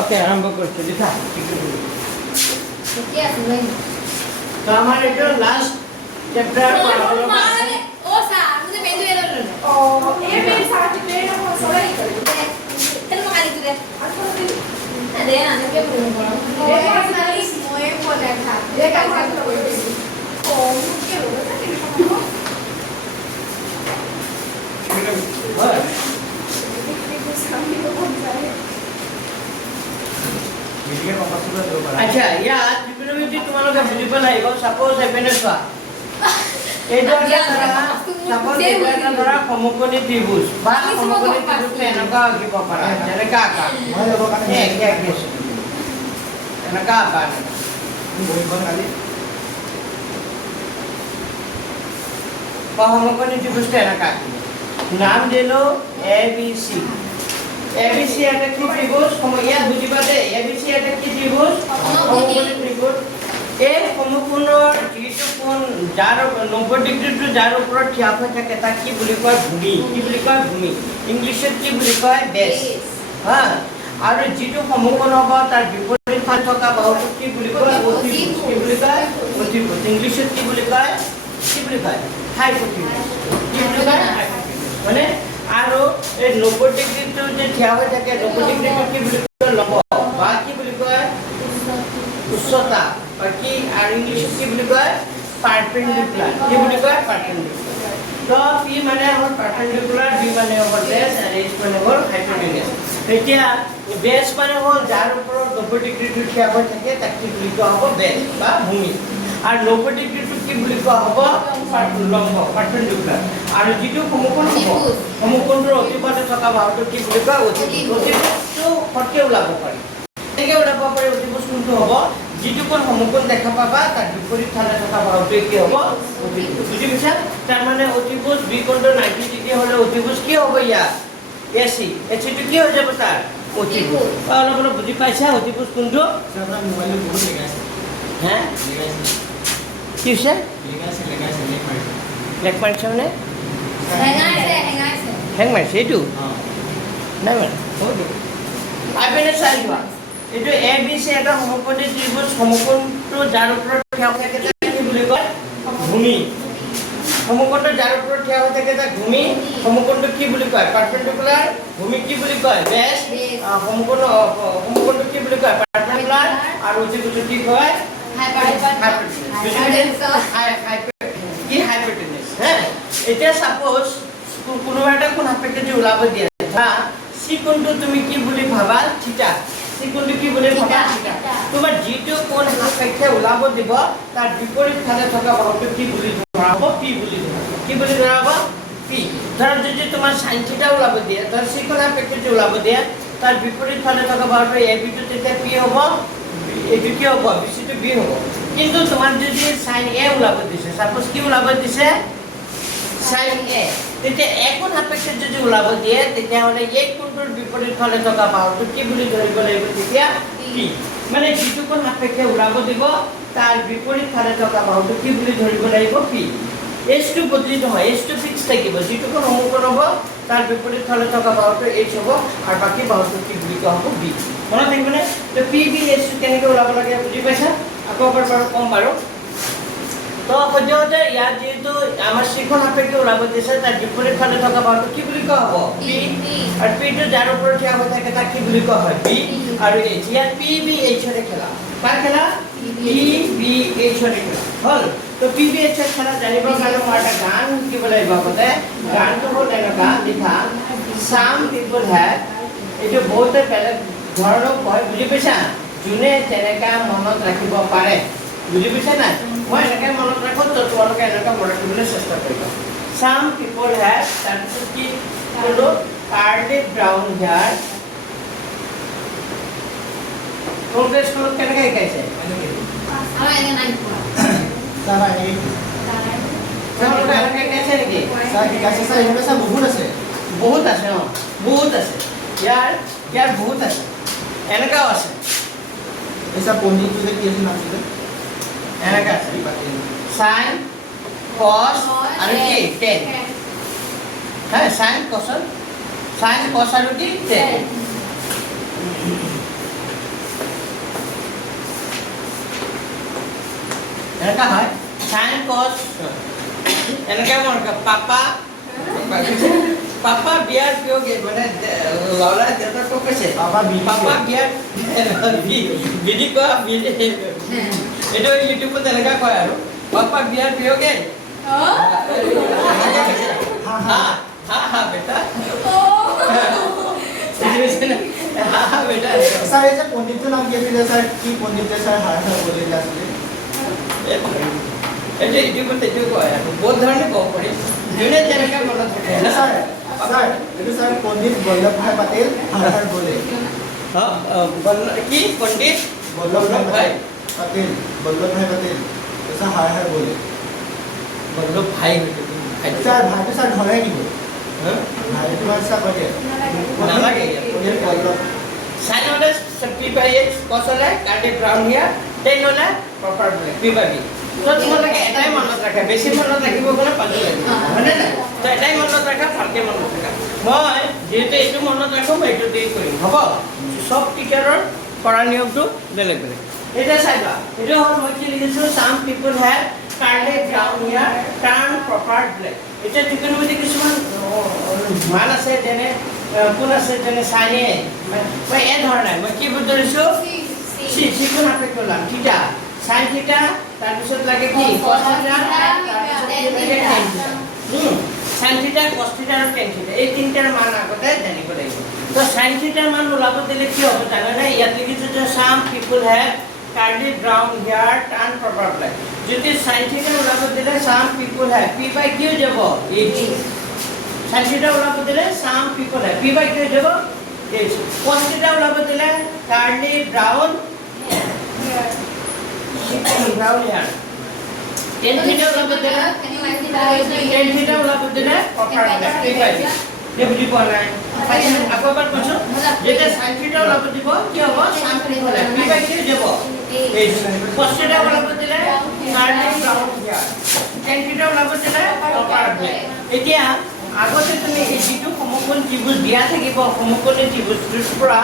Okay আরম্ভ করছি লিখা কি আছে ভাই তো আমার এটা লাস্ট চ্যাপ্টার ও স্যার मुझे मेनू एरर लो ओ ये मेरे साथ मेरे को सोड़ा ही कर चलो खाली तुझे अरे ना क्या बोलूं ये पर्सनली मोए बोला था ये कैसा ओ मुझे बोला था कि আচ্ছা ইয়াত ত্ৰিকোণমিতি তোমালোকে বুজি পেলাইব সাপোজ এপিনে চোৱা এইটো এটা সাপোজ এটা ধৰা সমকোণী ত্ৰিভুজ বা সমকোণী ত্ৰিভুজ এনেকুৱা আঁকিব পাৰা যেনেকা আঁকা এনেকা আঁকা বা সমকোণী ত্ৰিভুজটো এনেকা নাম দিলো ABC ABC এটা কি ত্ৰিভুজ সমইয়া বুঝিবাতে ABC এটা কি ত্ৰিভুজ সমকোণী ত্ৰিভুজ এই সমকোণৰ যিটো কোণ যাৰ 90 ডিগ্ৰীটো যাৰ ওপৰত থিয় হৈ থাকে তাক কি বুলি কয় ভূমি কি বুলি কয় ভূমি ইংলিছত কি বুলি কয় বেছ হা আৰু যিটো সমকোণ হ'ব তাৰ বিপৰীত ফালে থকা বাহুটো কি বুলি কয় অতিভুজ কি বুলি কয় অতিভুজ ইংলিছত কি বুলি কয় হাইপোটেনিউজ কি বুলি কয় মানে আৰু এই 90 ডিগ্ৰীটো যে থিয় হৈ থাকে 90 ডিগ্ৰীটো কি বুলি কয় লম্ব বা কি বুলি কয় উচ্চতা বা কি আৰু ইংলিছত কি বুলি কয় পারপেন্ডিকুলার কি বুলি কয় পারপেন্ডিকুলার তো P মানে হ'ল পারপেন্ডিকুলার B মানে হ'ল বেস আৰু H মানে হ'ল হাইপোটেনিউজ এতিয়া বেস মানে হ'ল যাৰ ওপৰত 90 ডিগ্ৰীটো থিয় হৈ থাকে তাক কি বুলি কোৱা হ'ব বেস বা ভূমি আৰ 90 ডিগ্ৰীটো কি বুলি কোৱা হ'ব লম্ব পাৰপেন্ডিকুলাৰ আৰু যিটো সমকোণ হ'ব সমকোণৰ অতিপাতে থকা বাহুটো কি বুলি কয় অতিভুজ অতিভুজটো ফটকে ওলাব পাৰি এনেকৈ ওলাব পাৰি অতিভুজ কোনটো হ'ব যিটো কোণ সমকোণ দেখা পাবা তাৰ বিপৰীত ফালে থকা বাহুটো কি হ'ব অতিভুজ বুজি পাইছা তাৰ মানে অতিভুজ বি কোণটো 90 ডিগ্ৰী হ'লে অতিভুজ কি হ'ব ইয়াত AC টো কি হৈ যাব তাৰ অতিভুজ অলপ অলপ বুজি পাইছা অতিভুজ কোনটো আপোনাৰ মোবাইলটো বহুত লেগাইছে হ্যাঁ কি হৈছে লেগ মাৰিছে মানে হেং মাৰিছে এইটো নাই মানে আইপিনে চাই লোৱা এইটো ABC এটা সমকোণী ত্ৰিভুজ সমকোণটো যাৰ ওপৰত থিয় হৈ থাকে তাক কি বুলি কয় ভূমি সমকোণটো যাৰ ওপৰত থিয় হৈ থাকে তাক ভূমি সমকোণটো কি বুলি কয় পারপেন্ডিকুলার ভূমি কি বুলি কয় বেস সমকোণটো কি বুলি কয় পারপেন্ডিকুলার আৰু অতিভুজ কি কয় হাইপোটেনিউজ হ্যাঁ এটা সাপোজ কোনোবা এটা কোণ সাপেক্ষে যে ওলাব দিয়ে হা সি কোণটো তুমি কি বুলি ভাবা থিটা সি কোণটো কি বুলি ভাবা থিটা তোমাৰ যিটো কোণ সাপেক্ষে ওলাব দিব তাৰ বিপৰীত ফালে থকা বাহুটো কি বুলি ধৰা হ'ব পি বুলি ধৰা কি বুলি ধৰা হ'ব পি ধৰা যদি তোমাৰ sin থিটা ওলাব দিয়ে ধৰ সি কোণ সাপেক্ষে যে ওলাব দিয়ে তাৰ বিপৰীত ফালে থকা বাহুটো AB টো তেতিয়া পি হ'ব এইটো কি হ'ব BC টো B হ'ব কিন্তু তোমাৰ যদি sin A ওলাব দিছে সাপোজ কি ওলাব দিছে sin A তেতিয়া একোণ সাপেক্ষে যদি ওলাব দিয়ে তেতিয়া হলে এই কোণটোৰ বিপৰীত ফালে থকা বাহুটো কি বুলি ধৰিব লাগিব তেতিয়া P মানে যিটো কোণ সাপেক্ষে ওলাব দিব তাৰ বিপৰীত ফালে থকা বাহুটো কি বুলি ধৰিব লাগিব P H টো বদলি নহয় H টো ফিক্স থাকিব যিটো কোণ সমকোণ হ'ব তাৰ বিপৰীত ফালে থকা বাহুটো H হ'ব আৰু বাকি বাহুটো কি বুলি কোৱা হ'ব B মনত থাকিবনে তো PB H কেনেকৈ ওলাব লাগে বুজি পাইছা আকৌ এবাৰ বাৰু কম বাৰু তো সদ্যহতে ইয়াত যেহেতু আমাৰ শিখন সাপেক্ষে ওলাব দিছে তাৰ বিপৰীত ফালে থকা বাহুটো কি বুলি কোৱা হ'ব P আৰু P টো যাৰ ওপৰত থিয় হৈ থাকে তাক কি বুলি কোৱা হয় B আৰু H ইয়াত PB H ৰে খেলা কাৰ খেলা PB H ৰে খেলা হল তো PB H ৰ খেলা জানিবৰ কাৰণে মই এটা গান শিকিব লাগিব আগতে গানটো হ'ল এনেকুৱা লিখা some people have এইটো বহুতে বেলেগ ধৰণৰ কয় বুজি পাইছা যোনে তেনেকা মনত ৰাখিব পাৰে বুজি পাইছা না মই এনেকৈ মনত ৰাখো তো তোমালোকে এনেকৈ মনত ৰাখিবলৈ চেষ্টা কৰিবা some people have তাৰপিছত কি ক'লো curly brown hair তোমালোকে স্কুলত কেনেকৈ শিকাইছে তোমালোকে এনেকৈ শিকাইছে নেকি বহুত আছে অঁ বহুত আছে ইয়াৰ বহুত আছে এনেকাও আছে ऐसा पॉइंटिंग से कैसे नाम से এনেকা আছে sin cos আৰু কি tan হ্যাঁ sin cos আৰু কি tan এনেকা হয় সাইন কস এনেকা মনে কৰ পাপা পাপা বিয়াৰ কিয় মানে ল'ৰা দেউতাকক কৈছে পাপা পাপা বিয়াৰ বিধি কোৱা বিধি এইটো ইউটিউবত এনেকা কয় আৰু পাপা বিয়াৰ প্ৰিয়কে হা হা হা বেটা হা হা বেটা স্যাৰ এই যে পণ্ডিতটোৰ নাম কি আছিলে স্যাৰ কি পণ্ডিতে স্যাৰ হাই হাই বলিলে আছিলে এইটো ইউটিউবত এইটো কয় আৰু বহুত ধৰণে ক'ব পাৰি যোনে যেনেকৈ মনত থাকে স্যার স্যার এইটো স্যার পণ্ডিত বল্লভ ভাই পাটেল হাই হাই বলে কি পণ্ডিত বল্লভ ভাই পাটেল বল্লভ ভাই পাটেল স্যার হাই হাই বলে বল্লভ ভাই স্যার ভাইটো স্যার ধৰে নিব ভাইটো স্যার কয় নালাগে পণ্ডিত Vallabh Sign on this, P by H, cos ole, carded brown here, then ole, proper black, P by B. So তোমালোকে এটাই মনত ৰাখা, বেছি মনত ৰাখিব গ'লে পাজল লাগিব, হয়নে নাই? তো এটাই মনত ৰাখা, ভালকে মনত ৰাখা। মই যিহেতু এইটো মনত ৰাখোঁ, মই এইটো দিয়ে কৰিম, হ'ব? সব টিচাৰৰ কৰা নিয়মটো বেলেগ বেলেগ। এতিয়া চাইবা, এইটো হ'ল মই কি লিখিছোঁ, some people have carded brown here, turn proper black. এতিয়া ত্ৰিকোণমিতি কিছুমান মান আছে যেনে কোন আছে যেনে চাইনে মই এই ধৰণে মই কি বুজিছোঁ চিকুণ আপে ক'লাম থিটা চাইন থিটা তাৰপিছত লাগে কি কছ থিটা তাৰপিছত কি লাগে টেন থিটা চাইন থিটা কছ থিটা আৰু টেন থিটা এই তিনিটাৰ মান আগতে জানিব লাগিব তো চাইন থিটাৰ মান ওলাব দিলে কি হ'ব জানেনে ইয়াত লিখিছোঁ যে some people have carded brown hair turn proper black যদি সাইন থিটা ওলাব দিলে some people have p by q যাব এইচ সাইন থিটা ওলাব দিলে some people have p by q যাব এইচ কস থিটা ওলাব দিলে carded brown hair tan theta ওলাব দিলে টেন থিটা ওলাব দিলে proper black পি বাই ये बुझी पा रहा है पाइछन आपको बार पूछो जेते sin थीटा ওলাব দিব কি হ'ব sin থিটা হলে p বাই কিউ যাব এই cos থিটা ওলাব দিলে carded brown hair tan থিটা ওলাব দিলে proper black এতিয়া আগতে তুমি এই যিটো সমকোণ ত্ৰিভুজ দিয়া থাকিব সমকোণ ত্ৰিভুজটোৰ পৰা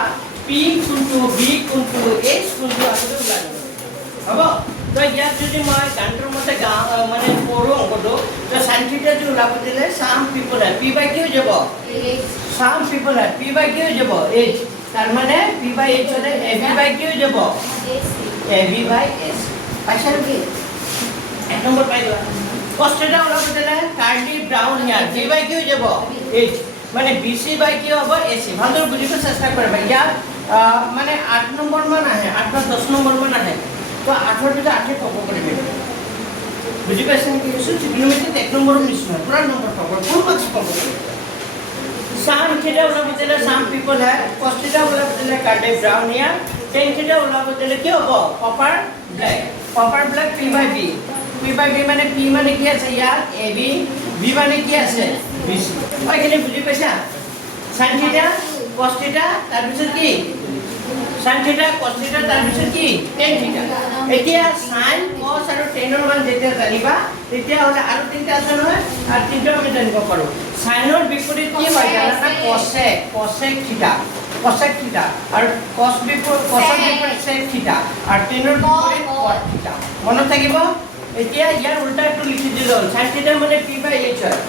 p কোণটো b কোণটো h কোণটো আসলে ওলাই যাব হ'ব তো ইয়াত যদি মই গান্তৰ মতে মানে পঢ়ো অংকটো তো sin থিটা যে ওলাব দিলে some people have p by q যাব some people have p by q যাব h তাৰ মানে p by h হলে ab by কিউ যাব ab by s পাইছাৰ কি এক নম্বৰ পাই যোৱা cos থিটা ওলাব দিলে carded brown hair b by q যাব h মানে bc by কিউ হ'ব ac ভালদৰে বুজিব চেষ্টা কৰিবা ইয়াত মানে 8 নম্বৰ মান আহে 8 বা 10 নম্বৰ মান আহে তো 8 ভিতৰত 8 কব কৰিবে বুজি পাইছেন কি কৈছো ত্ৰিকোণমিতিত 1 নম্বৰ নিশ্চয় পুৰা নম্বৰ পাব ফুল মাৰ্কস পাব সাম থিটা ওলাব দিলে সাম পিপল হে cos থিটা ওলাব দিলে carded brown hair tan থিটা ওলাব দিলে কি হ'ব proper black p by b মানে p মানে কি আছে ইয়াত ab b মানে কি আছে bc ওইখানে বুজি পাইছা sin থিটা cos থিটা তাৰ পিছত কি sin থিটা cos থিটা তাৰ পিছত কি tan থিটা এতিয়া sin cos আৰু tan ৰ মান যেতিয়া জানিবা তেতিয়া হলে আৰু তিনটা আছে নহয় আৰু তিনটা আমি জানিব পাৰো sin ৰ বিপৰীত কি হয় জানা cosec থিটা আৰু cos বিপৰীত sec থিটা আৰু tan ৰ বিপৰীত cot থিটা মনত থাকিব এতিয়া ইয়াৰ উল্টাটো লিখি দিলো sin থিটা মানে p by h হয়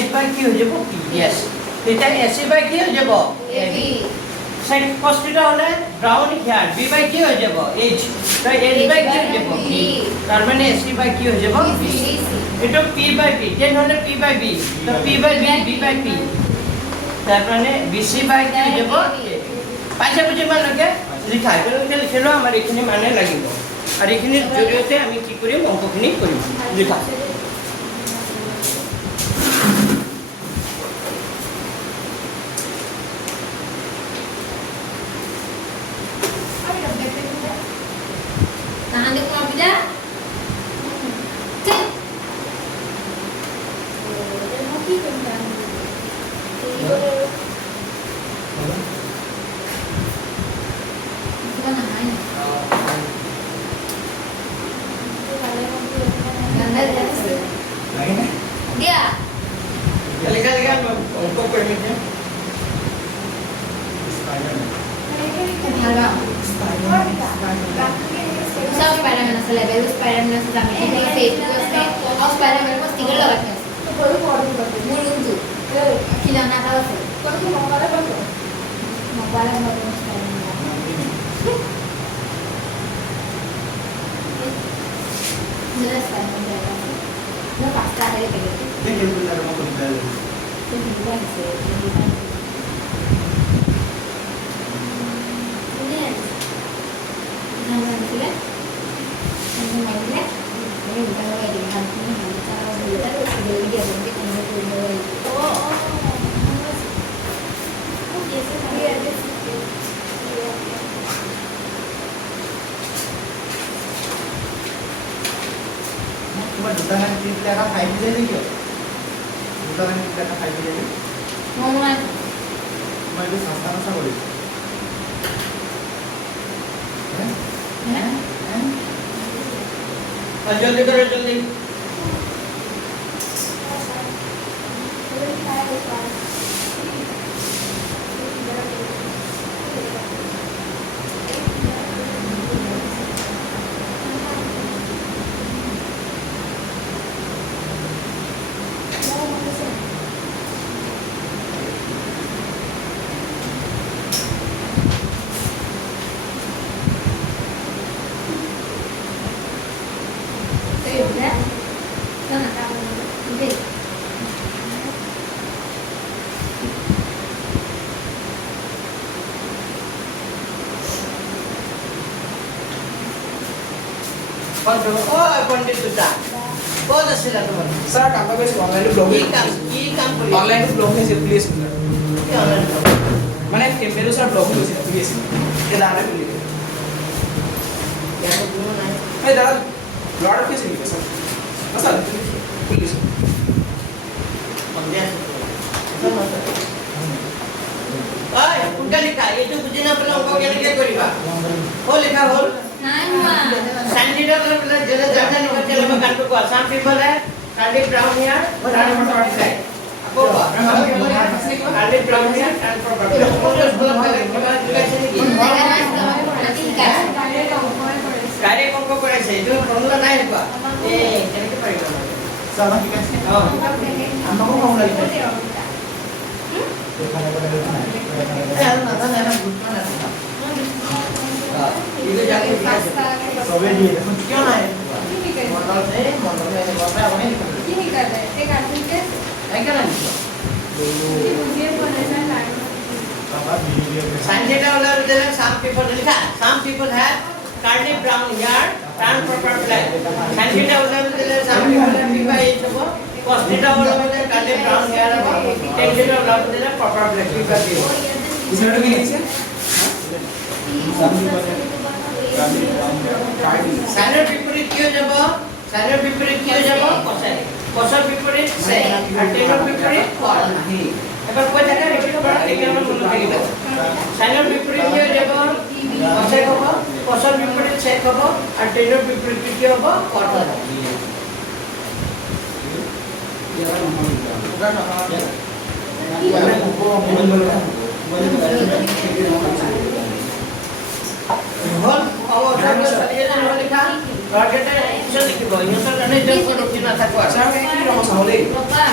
h by q হৈ যাব p yes তেতিয়া ac by q হৈ যাব ab sin cos থিটা হলে brown hair b by q হৈ যাব h তো h by q হৈ যাব b তাৰ মানে ac by q হৈ যাব b এটো p by b tan হলে p by b তো p by b b by p তাৰ মানে bc by q হৈ যাব পাইছে বুজি মানকে লিখা একেলগে লিখিলো আমাৰ এইখিনি মানে লাগিব আৰ এখানেৰ জৰিয়তে আমি কি কৰিম অঙ্কখিনি কৰিম লিখা Tahan dia kurang beda. Cek. Gimana namanya? Dia. লিখা লিখা অঙ্ক কৰিম এতিয়া सब स्पाइडरमैन असं लेवल स्पाइडरमैन असं आम्ही किती फेस असते और स्पाइडरमैन को स्टिकर लगाते हैं म्हणून तू खिलौना था असं मोबाईल मध्ये जरा स्पाइडरमैन जायला ना पास्ता आहे ते ते गेलं मग बदलायला. ते दिवायचे तुम्हाला दुकानात तिथल्या का फायदे जाईल की दुकानात तिथल्या का फायदे जाईल मग ते संस्थान असा बोलेल जल्दी करो जल्दी पंडित तुझा बहुत असेल तुम्हाला सर टाका बेस ऑनलाइन ब्लॉग কি কাম কৰি ऑनलाइन ब्लॉग है प्लीज মানে मेरो सर ब्लॉग है प्लीज के दाना प्लीज मैं दादा लॉट ऑफ केस है सर सर प्लीज ओय कुठे लिखा येतो बुझिना पला अंक केने करिबा हो लिखा होल सैंडिडा मतलब जरा ज्यादा नहीं बच्चे लोग कान को Assam people have curly brown hair काली मोटर है आपको curly brown hair and for but बोलो पहले कैसे नहीं कार्य कौन को करे से जो फॉर्मूला नहीं है ए केने परिबा sama ठीक है हां हमको कौन लगता है itu jangan dikasih सबे दिए क्यों ना है मॉडल से मॉडल में बाप है वही नहीं कर रहे एक आदमी के है क्या ना मुझे बनाना लाइन पापा बिहेवियर संजय वाला उधर some people लिखा some people have cardiac brown hair tan proper black Sanjay वाला उधर some people have पिपा ये सब कॉस्टिटा वाला उधर cardiac brown hair है टेंशन वाला उधर proper black पिपा दियो इसमें भी नहीं है साइनर विपरीत क्यों जब साइनर विपरीत क्यों जब कोसाइन कोसाइन विपरीत से टेनर विपरीत फॉर नहीं এবার কোন জায়গা রিপিট করা এখানে আমরা বলতে পারি সাইনর বিপরীত কি হবে কোসাইন হবে কোসাইন বিপরীত সেক হবে আর টেনর বিপরীত কি হবে কট হবে হল অবসর সালিয়ে না লেখা টার্গেটে ইনসার লিখিব ইনসার জানে যে কোনো না থাকো सर मैं কি রকম সামলে বাবা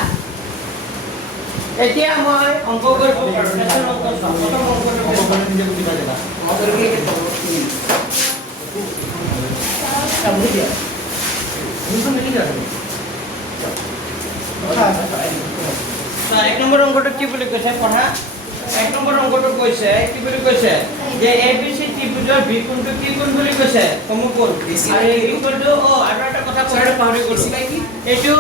এতিয়া মই অংক কৰিব পাৰো নেচন অংক প্ৰথম অংক हमको करने दीजिए कुछ दिखा देगा আমাদের কি सब बुझ गया दूसरा में नहीं जा सकते তো এক নম্বৰ অংকটো কি বুলি কৈছে পঢ়া এক নম্বৰ অংকটো কৈছে কি বুলি কৈছে যে এবিসি ত্ৰিভুজৰ বি কোণটো কি কোণ বুলি কৈছে সমকোণ আৰু এই কোণটো আৰু এটা কথা কৈছে পাহৰি গলো এইটো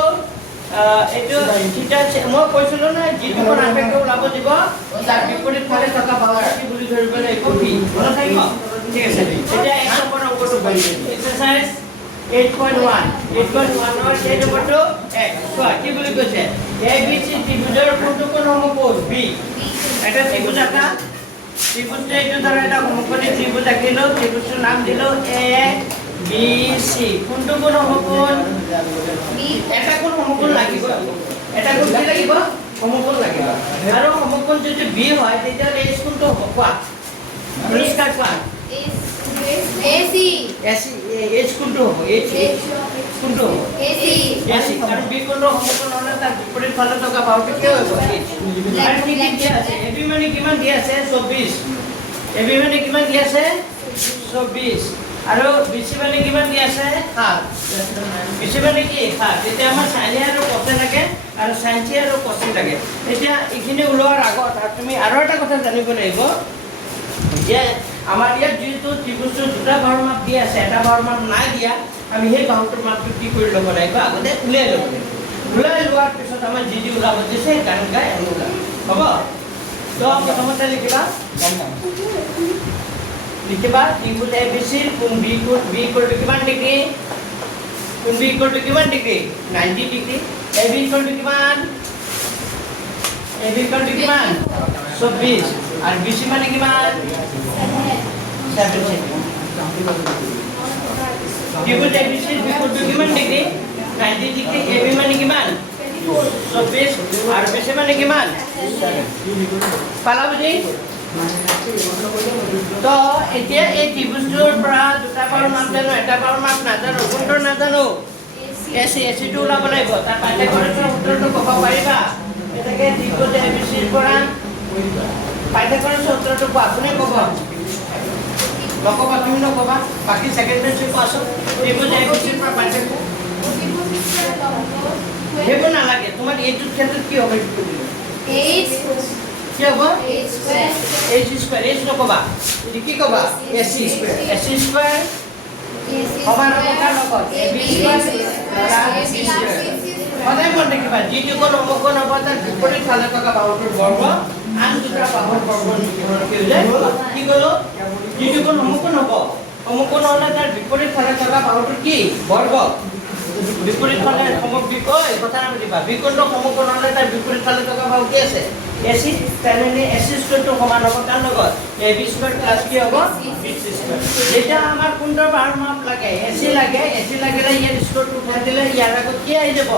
এইটো থিটা মই কৈছিলো না যিটো কোণ আপেক্ষে ওলাব দিব তাৰ বিপৰীত ফালে থকা পাৱাৰ কি বুলি ধৰিব লাগিব বি মনত থাকিব ঠিক আছে এতিয়া এক নম্বৰ অংকটো কৰিছে এক্সাৰসাইজ 8.1 8.1 সেই নম্বৰটো এক চোৱা কি বুলি কৈছে এবিসি ত্ৰিভুজৰ কোণটো কোণ সমকোণ বি এটা ত্রিভুজ আঁকা ত্রিভুজটা এটা ধরো এটা সমকোণী ত্রিভুজ আঁকিলো ত্রিভুজটার নাম দিলো এ বি সি কোনটো কোণ সমকোণ এটা কোণ সমকোণ লাগিব এটা কোণ কি লাগিব সমকোণ লাগিব আৰু সমকোণ যদি বি হয় তেতিয়া এই কোণটো হ'ব কোৱা পৰিষ্কাৰ কোৱা is এসি এসি এইচ কোনটো হ'ব এইচ কোনটো হ'ব এসি এসি কাৰণ বি কোনটো সমকোণ হ'লে তাৰ বিপৰীত ফালে থকা বাহুটো কি হ'ব এইচ আৰু কি কি দিয়া আছে এবি মানে কিমান দিয়া আছে 24 এবি মানে কিমান দিয়া আছে 24 আৰু বিসি মানে কিমান দিয়া আছে 7 বিসি মানে কি 7 এতিয়া আমাৰ সাইন আৰু কোসাইন লাগে আৰু সাইন আৰু কোসাইন লাগে এতিয়া এইখিনি ওলোৱাৰ আগত তুমি আৰু এটা কথা জানিব লাগিব যে আমাৰ ইয়াত যেহেতু ত্ৰিভুজৰ দুটা বাহুৰ মাপ দিয়া আছে এটা বাহুৰ মাপ নাই দিয়া আমি সেই বাহুটোৰ মাপটো কি কৰি ল'ব লাগিব আগতে উলিয়াই ল'ব লাগিব উলিয়াই লোৱাৰ পিছত আমাৰ যি ওলাব দিছে গান গাই ওলাব হ'ব তো প্ৰথমতে লিখিবা লিখিবা ত্ৰিভুজ ABC কোণ B ইকুৱেল টু কিমান ডিগ্ৰী কোণ B ইকুৱেল টু কিমান degree 90 degree AB equal to কিমান AB ইকুৱেল টু কিমান 24 আৰু BC মানে কিমান 7 ত্রিভুজ ABC ইকুয়াল টু কিমান ডিগ্রি 90 ডিগ্রি AB মানে কিমান 24 আর BC মানে কিমান 7 পালা বুঝি তো এতিয়া এই ত্ৰিভুজটোৰ পৰা দুটা বাহুৰ মাপ জানো এটা বাহুৰ মাপ নাজানো কোনটো নাজানো এসি টো ওলাব লাগিব তাৰ পাঠ্যক্ৰমৰ সূত্ৰটো ক'ব পাৰিবা এটাকে ত্ৰিভুজ ABC ৰ পৰা পাঠ্যক্ৰমৰ সূত্ৰটো আপুনি ক'ব নকবা তুমি নকবা বাকি সেকেন্ড বেঞ্চে পাছো ত্রিভুজ ABC পৰা পাঠ্যক্ৰম হেব নালাগে তোমাক এইটো ক্ষেত্ৰত কি হবে এইচ কি হ'ব h স্কয়ার h নকবা এটি কি কবা ac স্কয়ার সমান হ'ব কাৰ লগত ab square plus c square সদায় মনে ৰাখিবা যিটো কোন অমকোণ হ'ব তাৰ বিপৰীত ফালে থকা বাহুটোৰ বৰ্গ আন দুটা বাহুৰ বৰ্গৰ নিৰ্ণয় কি হৈ যায় কি কলো যিটো কোন অমকোণ হ'ব অমকোণ হ'লে তাৰ বিপৰীত ফালে থকা বাহুটোৰ কি বৰ্গ বিপৰীত ফালে সমবিক এই কথা নাপাতিবা বিকোণটো সমকোণ হ'লে তাৰ বিপৰীত ফালে থকা বাহু কি আছে AC তেনে AC স্কয়াৰটো সমান হ'ব তাৰ লগত AB স্কয়াৰ প্লাস কি হ'ব BC স্কয়াৰ এটা আমাৰ কোনটোৰ বাহুৰ মাপ লাগে AC লাগিলে ইয়াৰ স্কয়াৰটো উঠাই দিলে ইয়াৰ আগত কি আহি যাব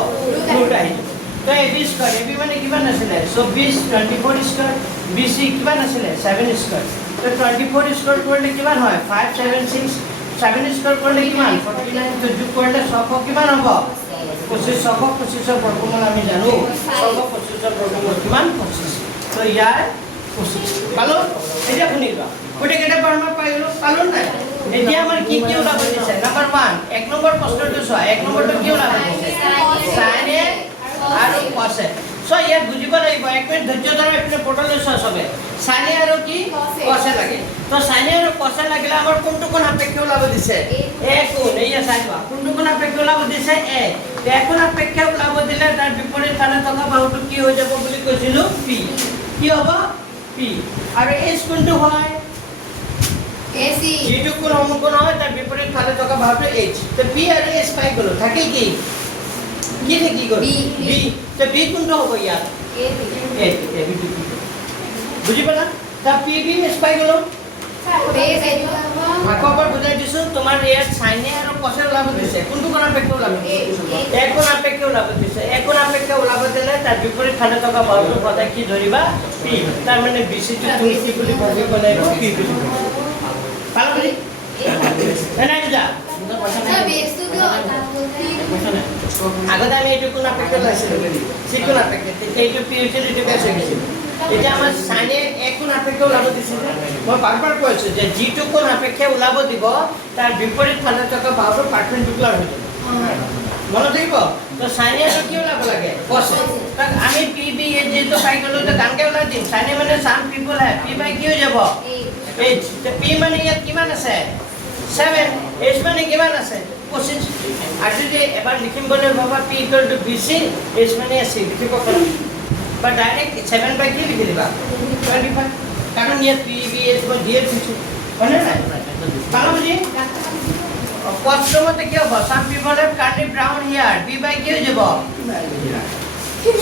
ৰুট আহি যাব তো AB স্কয়াৰ AB মানে কিমান আছিলে 24 24 স্কয়াৰ BC কিমান আছিলে 7 স্কয়াৰ তো 24 স্কয়াৰ কৰিলে কিমান হয় 576 7 স্কয়াৰ কৰিলে কিমান 49 তো যোগ কৰিলে 600 কিমান হ'ব 2500 বৰ্গমূল আমি জানো 625 বৰ্গমূল কিমান 25 তো ইয়াৰ 25 পালো এতিয়া শুনিবা কোটে কেটা বাহুৰ পালো নাই এতিয়া আমাৰ কি কি ওলাব দিছে নাম্বাৰ 1 এক নম্বৰ প্ৰশ্নটো চোৱা এক নম্বৰটো কি ওলাব দিছে sin A আৰু cos A সো ইয়াত বুজিব লাগিব এক মিনিট ধৈৰ্য ধৰা এপিনে পটলৈ চোৱা সবে sin A আৰু কি cos A লাগে তো sin A আৰু cos A লাগিলে আমাৰ কোনটো কোণ আপেক্ষে ওলাব দিছে A কোণ এইয়া চাইবা কোনটো কোণ আপেক্ষে ওলাব দিছে A কোণ আপেক্ষে ওলাব দিলে তাৰ বিপৰীত ফালে থকা বাহুটো কি হৈ যাব বুলি কৈছিলো P কি হ'ব P আৰু H কোনটো হয় এসি যিটো কোণ সমকোণ হয় তাৰ বিপৰীত ফালে থকা বাহুটো H তো P আৰু H পাই গলো থাকে কি কি থাকি গল B তো B কোনটো হ'ব ইয়াত A B বুজি পালা তা P B H পাই গলো আকবৰ বুজাই দিছো তোমাৰ ইয়াত sin A আৰু cos A ওলাব দিছে কোনটো কোণ আপেক্ষে ওলাব এক কোণ আপেক্ষে ওলাব দিছে এক কোণ আপেক্ষে ওলাব দিলে তাৰ বিপৰীত ফালে থকা বাহুটো সদায় কি ধৰিবা P তাৰ মানে BC টো তুমি কি বুলি ভাবিব লাগিব P বুলি পালা বুজি এনাই যা স্যার বেসটো তো আগতে আমি এইটো কোণ আপেক্ষে লৈছিলো সি কোণ আপেক্ষে এইটো P হৈছে এইটো বেছ হৈছে এতিয়া আমাৰ sin A এক কোণ আপেক্ষে ওলাব দিছে মই বাৰবাৰ কৈছো যে যিটো কোণ আপেক্ষে ওলাব দিব তাৰ বিপৰীত ফালে থকা বাহুটো পাৰপেণ্ডিকুলাৰ হৈ যাব মনত থাকিব তো sin A কি ওলাব লাগে cos A তাক আমি P B যেটো পাই গলো তো গানকে ওলাই দিম sin A মানে সাম পিপল হয় P বাই কি হৈ যাব H তো P মানে ইয়াত কিমান আছে 7 H মানে কিমান আছে 25 আৰু যদি এবাৰ লিখিম বলে ভাবা P = BC H মানে আছে লিখিব পাৰো বা ডাইরেক্ট 7 বাই কি লিখি দিবা 25 কারণ ইয়াত P B H মই দিয়ে দিছো হয়নে নাই পালো বুজি প্রশ্নমতে কি হবে some people have curly brown hair B by কি হৈ যাব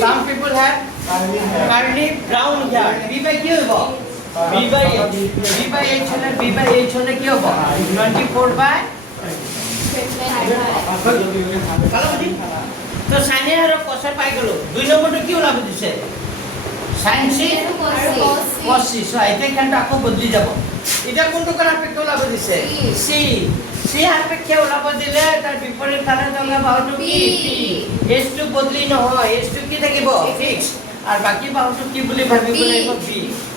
some people have curly brown hair B by কি হ'ব B by H হলে কি হ'ব 24 by পালো বুজি তো sin A আৰু cos A পাই গলো দুই নম্বৰটো কি ওলাব দিছে sin c cos c so এতিয়া কিন্তু আকৌ বদলি যাব এটা কোনটো সাপেক্ষে ওলাব দিছে c c সাপেক্ষে ওলাব দিলে তাৰ বিপৰীত ফালে থকা বাহুটো কি p s টো বদলি নহয় s টো কি থাকিব ফিক্স আর বাকি বাহুটো কি বুলি ভাবিব লাগিব b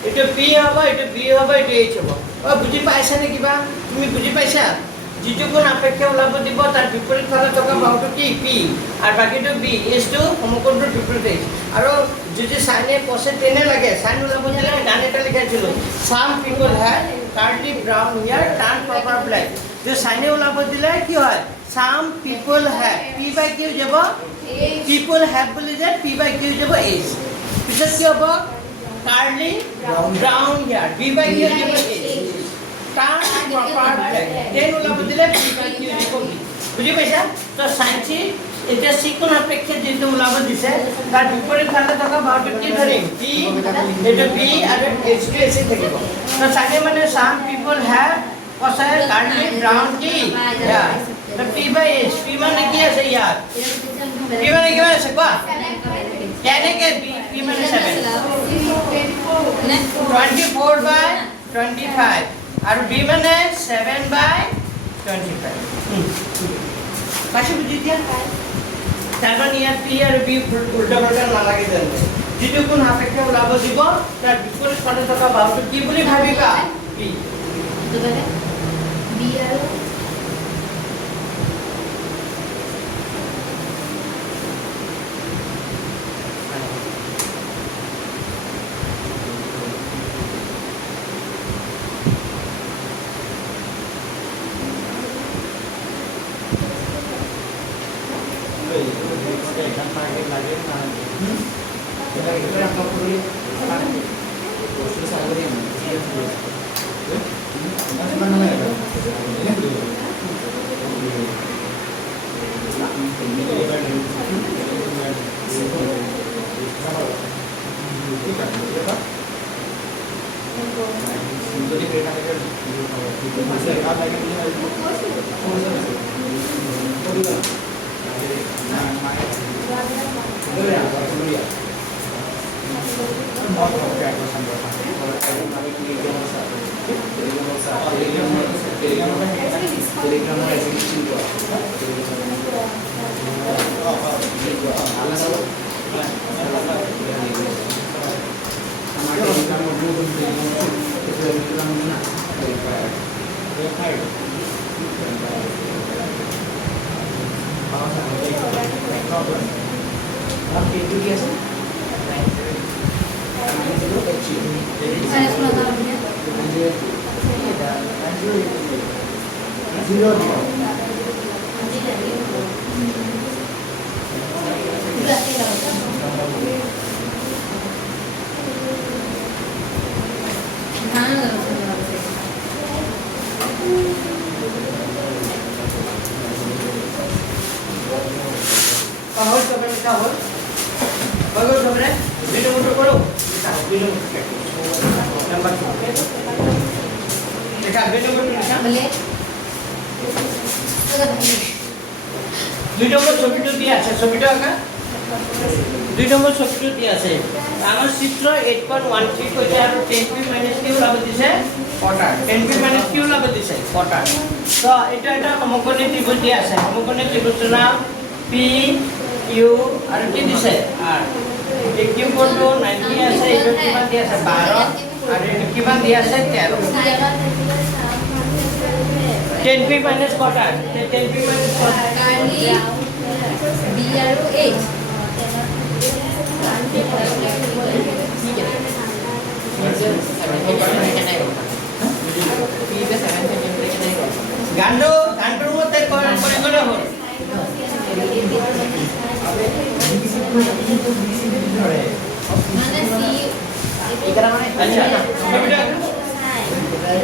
এটা p হ'ব এটা b হ'ব এটা h হ'ব ও বুজি পাইছা নে কিবা তুমি বুজি পাইছা যেটো কোন সাপেক্ষে ওলাব দিব তাৰ বিপৰীত ফালে থকা বাহুটো কি p আৰ বাকিটো b s টো সমকোণটোৰ বিপৰীত h আৰু যদি সাইনে কোসে টেনে লাগে সাইন ওলাব দিলে গান এটা লিখাইছিল some people have curly brown hair turn proper black যে সাইনে ওলাব দিলে কি হয় some people have p by q যাব পিপল হ্যাভ বুলি যে p বাই q যাব h পিছত কি হ'ব কার্লি ব্রাউন হেয়ার b বাই q যাব h turn proper black ten ওলাব দিলে p বাই q যাব b বুজি পাইছা তো সাইনচি এটা c কোন সাপেক্ষে যেটো ওলাব দিছে তাৰ বিপৰীত ফালে থকা বাহুটো কি ধৰিম p এটা b আৰু h টো এসে থাকিব তো সাইনে মানে some people have cosine curly brown কি ইয়া তো p বাই h p মানে কি আছে ইয়াত p মানে কি আছে কোৱা কেনেকে p মানে 7 24 বাই 25 আৰু b মানে 7 বাই 25 পাশে বুঝি দিয়া তাৰপৰ ইয়াত p আৰু b উল্টা পাল্টা নালাগে যেন যেটো কোন সাপেক্ষে ওলাব দিব তাৰ বিপৰীত ফালে থকা বাহুটো কি বুলি ভাবিবা p তো মানে b আৰু পাহৰ চবে মিঠা হ'ল হৈ গ'ল চবৰে দুই নম্বৰটো কৰোঁ দুই নম্বৰ দেখা দুই নম্বৰটো লিখা বলে দুই নম্বৰ ছবিটো দিয়া আছে ছবিটো আঁকা দুই নম্বৰ ছবিটো দিয়া আছে আমাৰ চিত্ৰ 8.13 কৈছে আৰু 10p - q ওলাব দিছে কটাৰ 10p - q ওলাব দিছে কটাৰ তো এটা এটা সমকোণী ত্ৰিভুজ দিয়া আছে সমকোণী ত্ৰিভুজৰ নাম p q আৰু কি দিছে r এই q কোণটো 90 আছে এইটো কিমান দিয়া আছে 12 আৰু এইটো কিমান দিয়া আছে 13 10p - কটাৰ 10p - কটাৰ কাৰ্লি b আৰু h গানটোৰ মতে কৰি গ'লে হ'ল মানে c আচ্ছা ছবিটা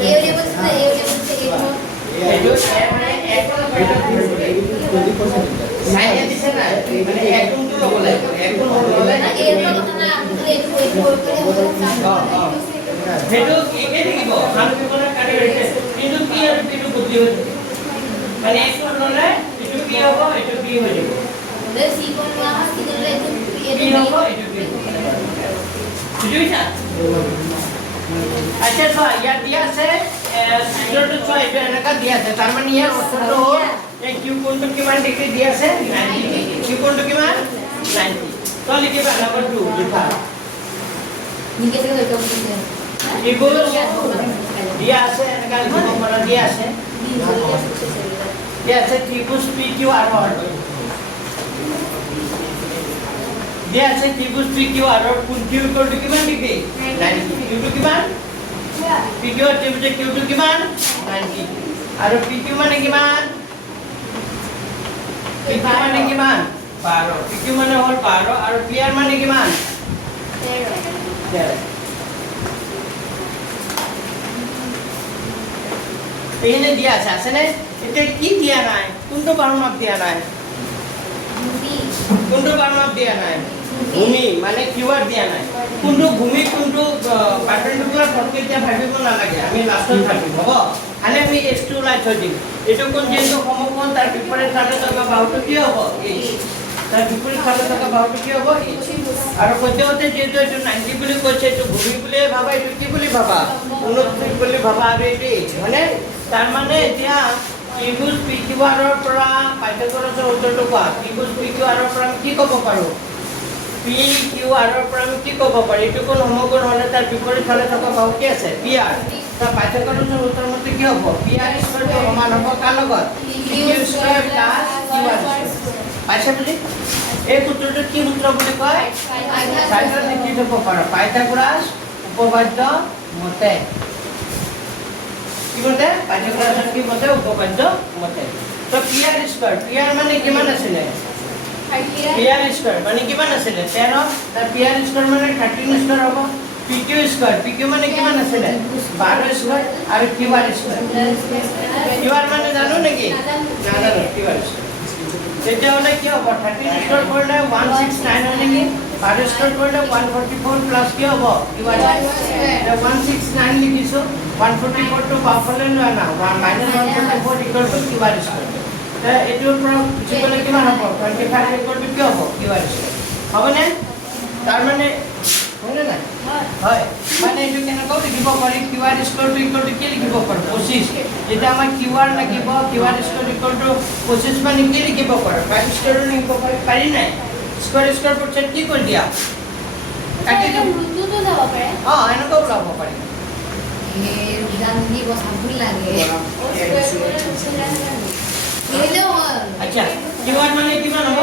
এই লেভেলতে এইটো মানে এক সাইনে দিছে না মানে এক কোণটো ল'ব লাগিব এক কোণ ল'লে এর কথা না আপনি সেইটো একে থাকিব ভাল বিপণে কাটি ৰাখে কিন্তু p আৰু p টো বদলি হৈ যাব মানে এক কোণ ল'লে এইটো p হ'ব এইটো p হৈ যাব c কোণ লোৱা হয় কি ল'লে p হ'ব এইটো p হ'ব বুজি পাইছা আচ্ছা চোৱা ইয়াত দিয়া আছে চিত্ৰটো চোৱা এইটো এনেকা দিয়া আছে তাৰ মানে ইয়াৰ অৰ্থটো হ'ল এই কিউ কোণটো কিমান ডিগ্ৰী দিয়া আছে 90 ডিগ্ৰী কিউ কোণটো কিমান 90 তো লিখিবা নম্বৰ 2 লিখা Ni que se lo tomo bien. Equal দিয়া আছে এনেকা লিখিব পৰা দিয়া আছে দিয়া আছে ত্ৰিভুজ পি কিউ আৰ দিয়া আছে ত্ৰিভুজ পি কিউ আৰ কোণ কিউ ইকুৱেল টু কিমান ডিগ্ৰী 90 কিউ টু কিমান পি কিউ ত্ৰিভুজ কিউ টু কিমান 90 আৰু পি কিউ মানে কিমান পি কিউ মানে কিমান 12 পি কিউ মানে হ'ল 12 আৰু পি আৰ মানে কিমান 13 এইনে দিয়া আছে নে এটা কি দিয়া নাই কোনটো বাৰমাপ দিয়া নাই কোনটো বাৰমাপ দিয়া নাই ভূমি মানে কিউআৰ দিয়া নাই কোনটো ভূমি কোনটো পাৰ্টিকুলাৰ ফটো এতিয়া ভাবিব নালাগে আমি লাষ্টত ভাবিম হ'ব আনে আমি এক্স2 লাই থৈ দিম এটো কোন যেটো সমকোণ তাৰ বিপৰীত ফালে থকা বাহুটো কি হ'ব এইচ তাৰ বিপৰীত ফালে থকা বাহুটো কি হ'ব এইচ আৰু সত্যতে যেটো এটো 90 বুলি কৈছে এটো ভূমি বুলি ভাবা এটো কি বুলি ভাবা 29 বুলি ভাবা আৰু এটো এইচ মানে তাৰ মানে এতিয়া ত্ৰিভুজ পিকিউআৰৰ পৰা পাইথাগোৰাছৰ সূত্ৰটো কোৱা ত্ৰিভুজ পিকিউআৰৰ পৰা আমি কি ক'ব পাৰো পিকিউআৰৰ পৰা আমি কি ক'ব পাৰো এটো কোন সমকোণ হলে তাৰ বিপৰীত ফালে থকা বাহু কি আছে পিআৰ তাৰ পাইথাগোৰাছৰ সূত্ৰৰ মতে কি হ'ব পিআৰ স্কয়াৰটো সমান হ'ব কাৰ লগত পিকিউ স্কয়াৰ প্লাস কিউআৰ পাইছা বুলি এই সূত্ৰটো কি সূত্ৰ বুলি কয় সাইডত লিখি থব পাৰো পাইথাগোৰাছ উপপাদ্য মতে কি মতে পাইথাগোৰাছৰ কি মতে উপপাদ্য মতে তো পিআৰ স্কয়াৰ পিআৰ মানে কিমান আছিল পিআৰ স্কয়াৰ মানে কিমান আছিল 13 তাৰ পিআৰ স্কয়াৰ মানে 13 স্কয়াৰ হ'ব পিকিউ স্কয়াৰ পিকিউ মানে কিমান আছিল 12 স্কয়াৰ আৰু কিউআৰ স্কয়াৰ কিউআৰ মানে জানো নেকি নাজানো কিউআৰ স্কয়াৰ তেতিয়া হলে কি হ'ব 13 স্কয়াৰ কৰিলে 169 হয় নেকি 12 স্কয়াৰ কৰিলে 144 প্লাস কি হ'ব কিউআৰ 169 লিখিছো 144 to বাফলে নয় না 144 ইকুয়াল টু কিউআর স্কয়ার এটোৰ পৰা বুজিবলে কিমান হ'ব 25 ইকুয়াল টু কি হ'ব কিউআর স্কয়ার হবনে তাৰ মানে হয়নে না হয় মানে এটো কেনেকৈ লিখিব পাৰি QR square to equal to কি লিখিব পাৰো 25 এটা আমাৰ কিউআৰ লাগিব কিউআৰ স্কয়াৰ ইকুয়াল টু 25 মানে কি লিখিব পাৰো 5 স্কয়াৰ লিখিব পাৰি নাই স্কয়াৰ পৰ্চেন্ট কি কৰি দিয়া কাটি দিম ৰুটটো যাব পাৰে এনেকৈ ওলাব পাৰি জানি বস ভুল লাগে আচ্ছা কিউআর মানে কিমান হ'ব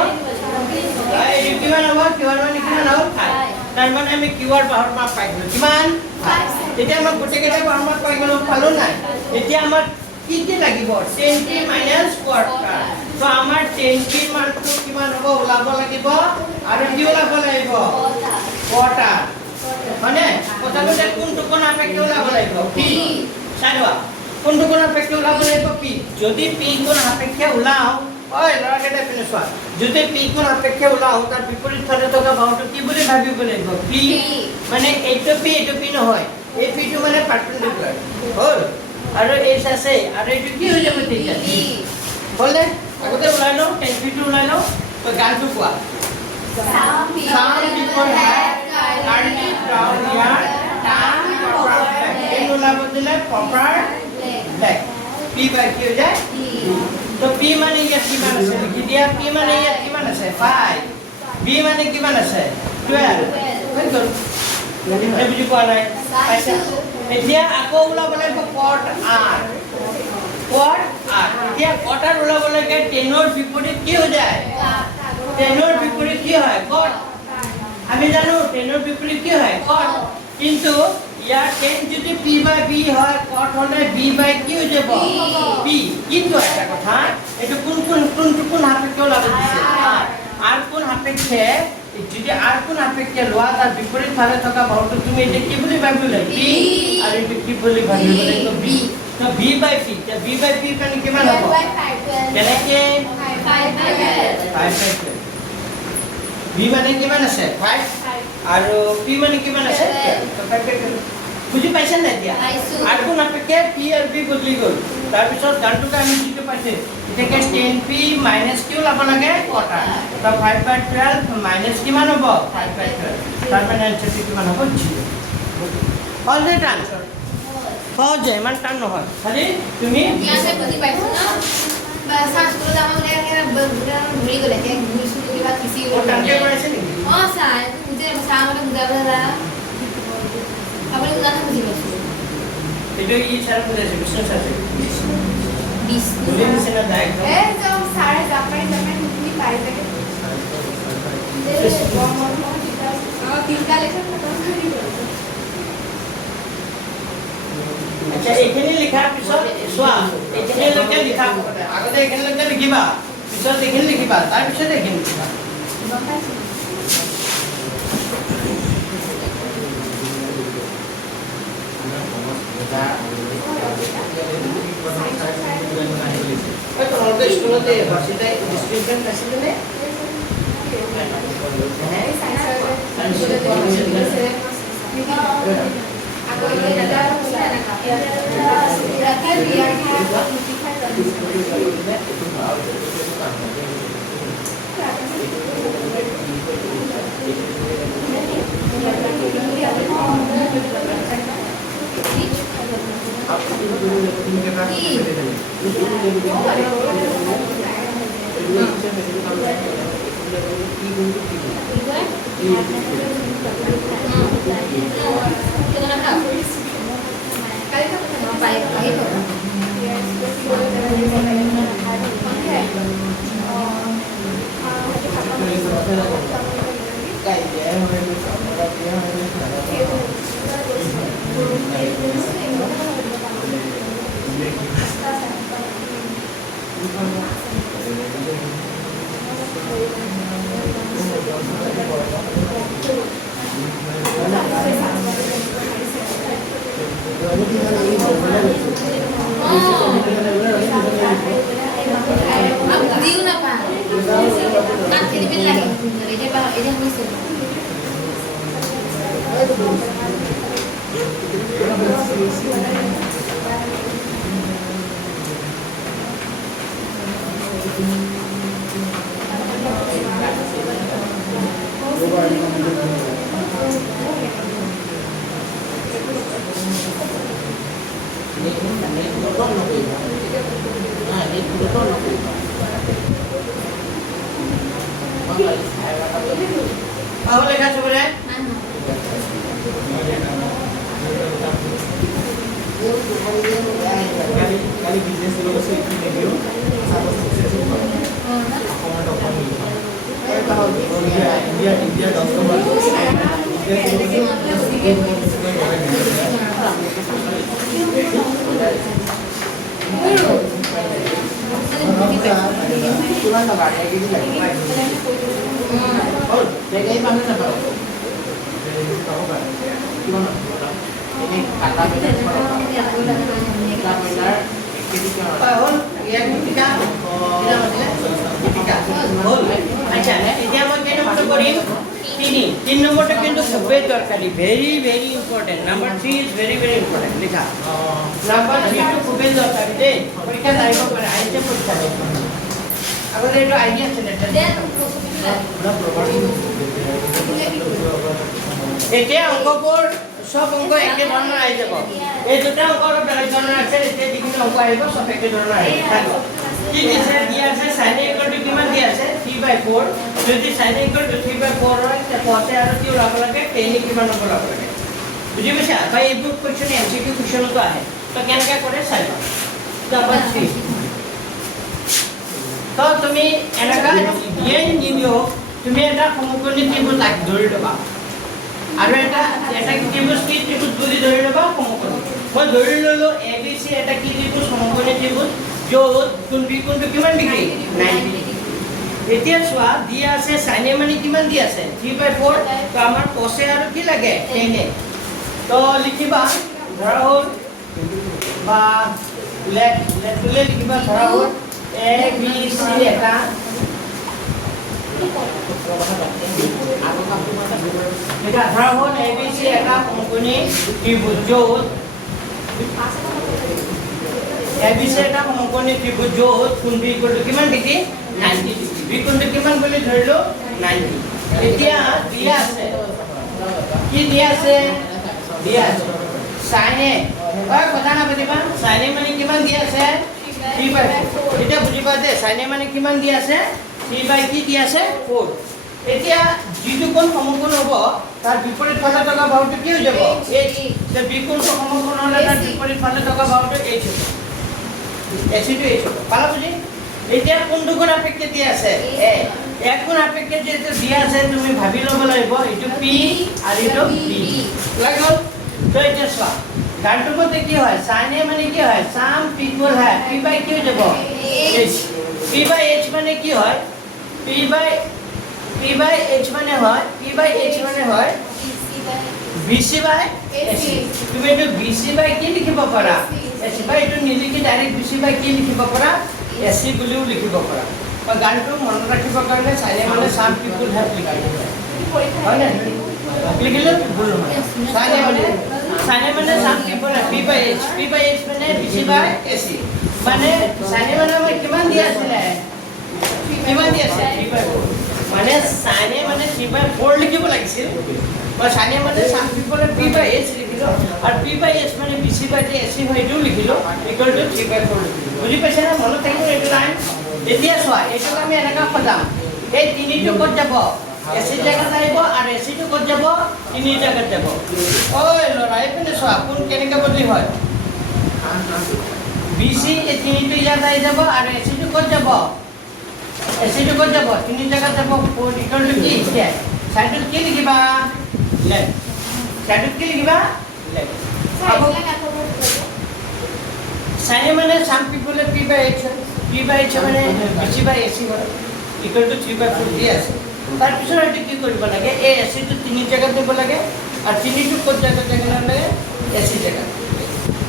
এই কিমান হ'ব কিউআর মানে কিমান হ'ব 5 তাৰ মানে আমি কিউআৰ বাহৰ মাপ পাই গলো কিমান 5 এতিয়া আমাৰ গোটেইকেইটা বাহৰ মাপ পাই গলো পালো নাই এতিয়া আমাৰ কি কি লাগিব 10t - কোৱাৰ্টাৰ তো আমাৰ 10t মানটো কিমান হ'ব ওলাব লাগিব আৰু কি ওলাব লাগিব কোৱাৰ্টাৰ মানে কথাটো কোনটো কোন আপেক্ষে ওলাব লাগিব p চাইবা কোনটো কোন আপেক্ষে ওলাব লাগিব p যদি p কোন আপেক্ষে ওলাও ওই লৰাকেইটা পিনে চোৱা যদি p কোন আপেক্ষে ওলাও তাৰ বিপৰীত ফালে থকা বাহুটো কি বুলি ভাবিব লাগিব p মানে এইটো p নহয় এই p টো মানে পাৰ্পেন্ডিকুলাৰ হ'ল আৰু h আছে আৰু এইটো কি হৈ যাব তেতিয়া হ'লে আগতে ওলাই লও 10 টো ওলাই লও তো গানটো কোৱা Some people have carried down their tongue proper flag. In ulabodile proper flag. P by Q je? So P mane ya kiman ase? Likhi dia P mane ya kiman ase? 5. B mane kiman ase? 12. Kan kor. Ei buji poa nai. Aisa. Etia ako ulabole cot R. Cot R. Etia cot R ulabole ke 10 or বিপরীত কি হৈ যায়? 10 ৰ বিপৰীত কি হয় cot আমি জানো 10 ৰ বিপৰীত কি হয় cot কিন্তু ইয়াৰ 10 যদি p by b হয় cot হলে b by কি হৈ যাব p কিন্তু এটা কথা এটো কোন আপেক্ষে লাগি দিছে r কোন আপেক্ষে যদি r কোন আপেক্ষে লোৱা তাৰ বিপৰীত ফালে থকা বাহুটো তুমি এটা কি বুলি ভাবিলে p আৰু এটো কি বুলি ভাবিলে তো b তো b by p তে b by p মানে কিমান হ'ব কেনেকে 5 by 12 b মানে কিমান আছে 5 আৰু p মানে কিমান আছে তো বুজি পাইছা না এতিয়া আৰু কোন আপেক্ষে p আৰু b বদলি গ'ল তাৰপিছত গানটোকে আমি যিটো পাইছে এতিয়াকে 10p মাইনাছ কিউ ল'ব লাগে কটা তো 5/12 মাইনাছ কিমান হ'ব 5/12 তাৰ মানে এনচাৰটো কিমান হ'ব 0 অলৰেডি আনসাৰ সহজে ইমান টান নহয় খালি তুমি ইয়াতে বুজি পাইছো ন সাত করে আমার লাগে ঘুরি গলে কে ঘুরি শুরু করে কিসি টানকে কৰাইছে নেকি স্যাৰ বুঝে স্যাৰ আমাকে বুঝাবে না আপনি বুঝাতে বুঝি পাইছো এইটো ই ছাৰ বুজাইছে বিষ্ণু ছাৰে 20 বুজি দিছে না দাই একদম এই যে সাৰে জাপানি হিন্দি পাই থাকে তিনটা লেখা খতম কৰি গ'ল আচ্ছা এইখিনি লিখাৰ পিছত চোৱা এইখিনিলৈকে লিখা আগতে এইখিনিলৈকে লিখিবা পিছত এইখিনি লিখিবা তাৰপিছত এইখিনি লিখিবা গম পাইছো তোমালোকে স্কুলতে varsity ডিস্ট্ৰিবিউশন আছিলেনে Diu na pa. Nanti dibilang lagi. Ini pak, ini mesti. Apa লেখা চবরে kali bisnis dulu sih video sama sukses India ini kata হল ইয়াক টিকা হল আচ্ছা এতিয়া মই কেই নম্বৰ কৰিম 3 নম্বৰটো কিন্তু খুবেই দৰকাৰী very very important number 3 is very very important লিখা নাম্বাৰ 3 টো খুবেই দৰকাৰী দেই পৰীক্ষা আহিব পাৰে আহিছে পৰীক্ষা আগতে এইটো আইডিয়া আছিল এতিয়া অংকবোৰ সব অংক একে ধৰণৰ আহি যাব এই দুটা অংকৰ বেলেগ ধৰণৰ আছে এতিয়া যিখিনি অংক আহিব সব একে ধৰণৰ আহিব কি দিছে দিয়া আছে sin ইকুৱেল টু কিমান দিয়া আছে 3/4 যদি sin ইকুৱেল টু 3/4 হয় তে পথে আৰু কি ওলাব লাগে tan কিমান হ'ব ওলাব লাগে বুজি পাইছা ভাই এইবোৰ কোৱেশ্চন এমসিকিউ কোৱেশ্চনটো আহে তো কেনেকৈ কৰে চাইবা নাম্বাৰ 3 তো তুমি এনেকা দিয়ে নিদিও তুমি এটা সমকোণী ত্ৰিভুজ লাগ ধৰি ল'বা আৰু এটা ত্ৰিভুজ কি ত্ৰিভুজ বুলি ধৰি ল'বা সমকোণী মই ধৰি ল'লো ABC এটা কি ত্ৰিভুজ সমকোণী ত্ৰিভুজ য'ত কোণ বিকোণটো কিমান ডিগ্ৰী 90 এতিয়া চোৱা দিয়া আছে sin মানে কিমান দিয়া আছে 3/4 তো আমাৰ cos আৰু কি লাগে tan তো লিখিবা ধৰা হ'ল বা লেটলে লিখিবা ধৰা হ'ল ABC এটা এটা ধৰা হ'ল ABC এটা সমকোণী ত্ৰিভুজ য'ত ABC এটা সমকোণী ত্ৰিভুজ য'ত কোণটো ইকুৱেল টু কিমান ডিগ্ৰী 90 ডিগ্ৰী বি কোণটো কিমান বুলি ধৰিলো 90 এতিয়া দিয়া আছে কি দিয়া আছে sin a কথা নাপাতিবা sin a মানে কিমান দিয়া আছে 3/4 এতিয়া বুজিবা যে sin a মানে কিমান দিয়া আছে 3 কি দিয়া আছে 4 এতিয়া যিটো কোণ সমকোণ হ'ব তাৰ বিপৰীত ফালে থকা বাহুটো কি হৈ যাব h যে বি কোণটো সমকোণ হ'লে তাৰ বিপৰীত ফালে থকা বাহুটো h হ'ব ac to h হ'ব পালা বুজি এতিয়া কোনটো কোণ আপেক্ষে দিয়া আছে a এক কোণ আপেক্ষে যেটো দিয়া আছে তুমি ভাবি ল'ব লাগিব এইটো p আৰু এইটো b লাগল তো এতিয়া চোৱা গানটো মতে কি হয় sin a মানে কি হয় sum p ইকুয়াল হয় p বাই কি হৈ যাব h p বাই h মানে কি হয় p বাই h মানে হয় p বাই h মানে হয় bc বাই ac তুমি এইটো bc বাই কি লিখিব পাৰা ac বাই এইটো নিলিখি ডাইৰেক্ট bc বাই কি লিখিব পাৰা ac বুলিও লিখিব পাৰা বা গানটো মনত ৰাখিবৰ কাৰণে sin a মানে sum p ইকুয়াল হয় হয় না লিখিলে ভুল নহয় sin a মানে sum p ইকুয়াল p বাই h মানে bc বাই ac মানে sin a মানে আমাৰ কিমান দিয়া আছিল কিমান দিয়া আছে 3/4 মানে sin a মানে 3/4 লিখিব লাগিছিল বা sin a মানে sum p ইকুয়াল p বাই h লিখিলো আৰু p বাই h মানে bc বাই ac হয়টো লিখিলো ইকুয়াল টু 3/4 বুজি পাইছা না মনত থাকিব এইটো লাইন এতিয়া চোৱা এইটো আমি এনেকা সজাম এই তিনিটো ক'ত যাব ac জায়গাত আহিব আৰু ac টো ক'ত যাব তিনি জায়গাত যাব ওই লৰা এইপিনে চোৱা কোন কেনেকা বদলি হয় bc এই তিনিটো ইয়াত আহি যাব আৰু ac টো ক'ত যাব ac টো ক'ত যাব তিনি জায়গাত যাব ইকুয়াল টু কি এতিয়া সাইডত কি লিখিবা লেফট সাইডত কি লিখিবা লেফট sin a মানে sum p ইকুয়াল p বাই h মানে bc বাই ac হয় ইকুয়াল টু 3/4 দি আছে তাৰ পিছত এটো কি কৰিব লাগে এই ac টো তিনি জায়গাত দিব লাগে আৰু তিনিটো ক'ত জায়গাত লাগে ac জায়গাত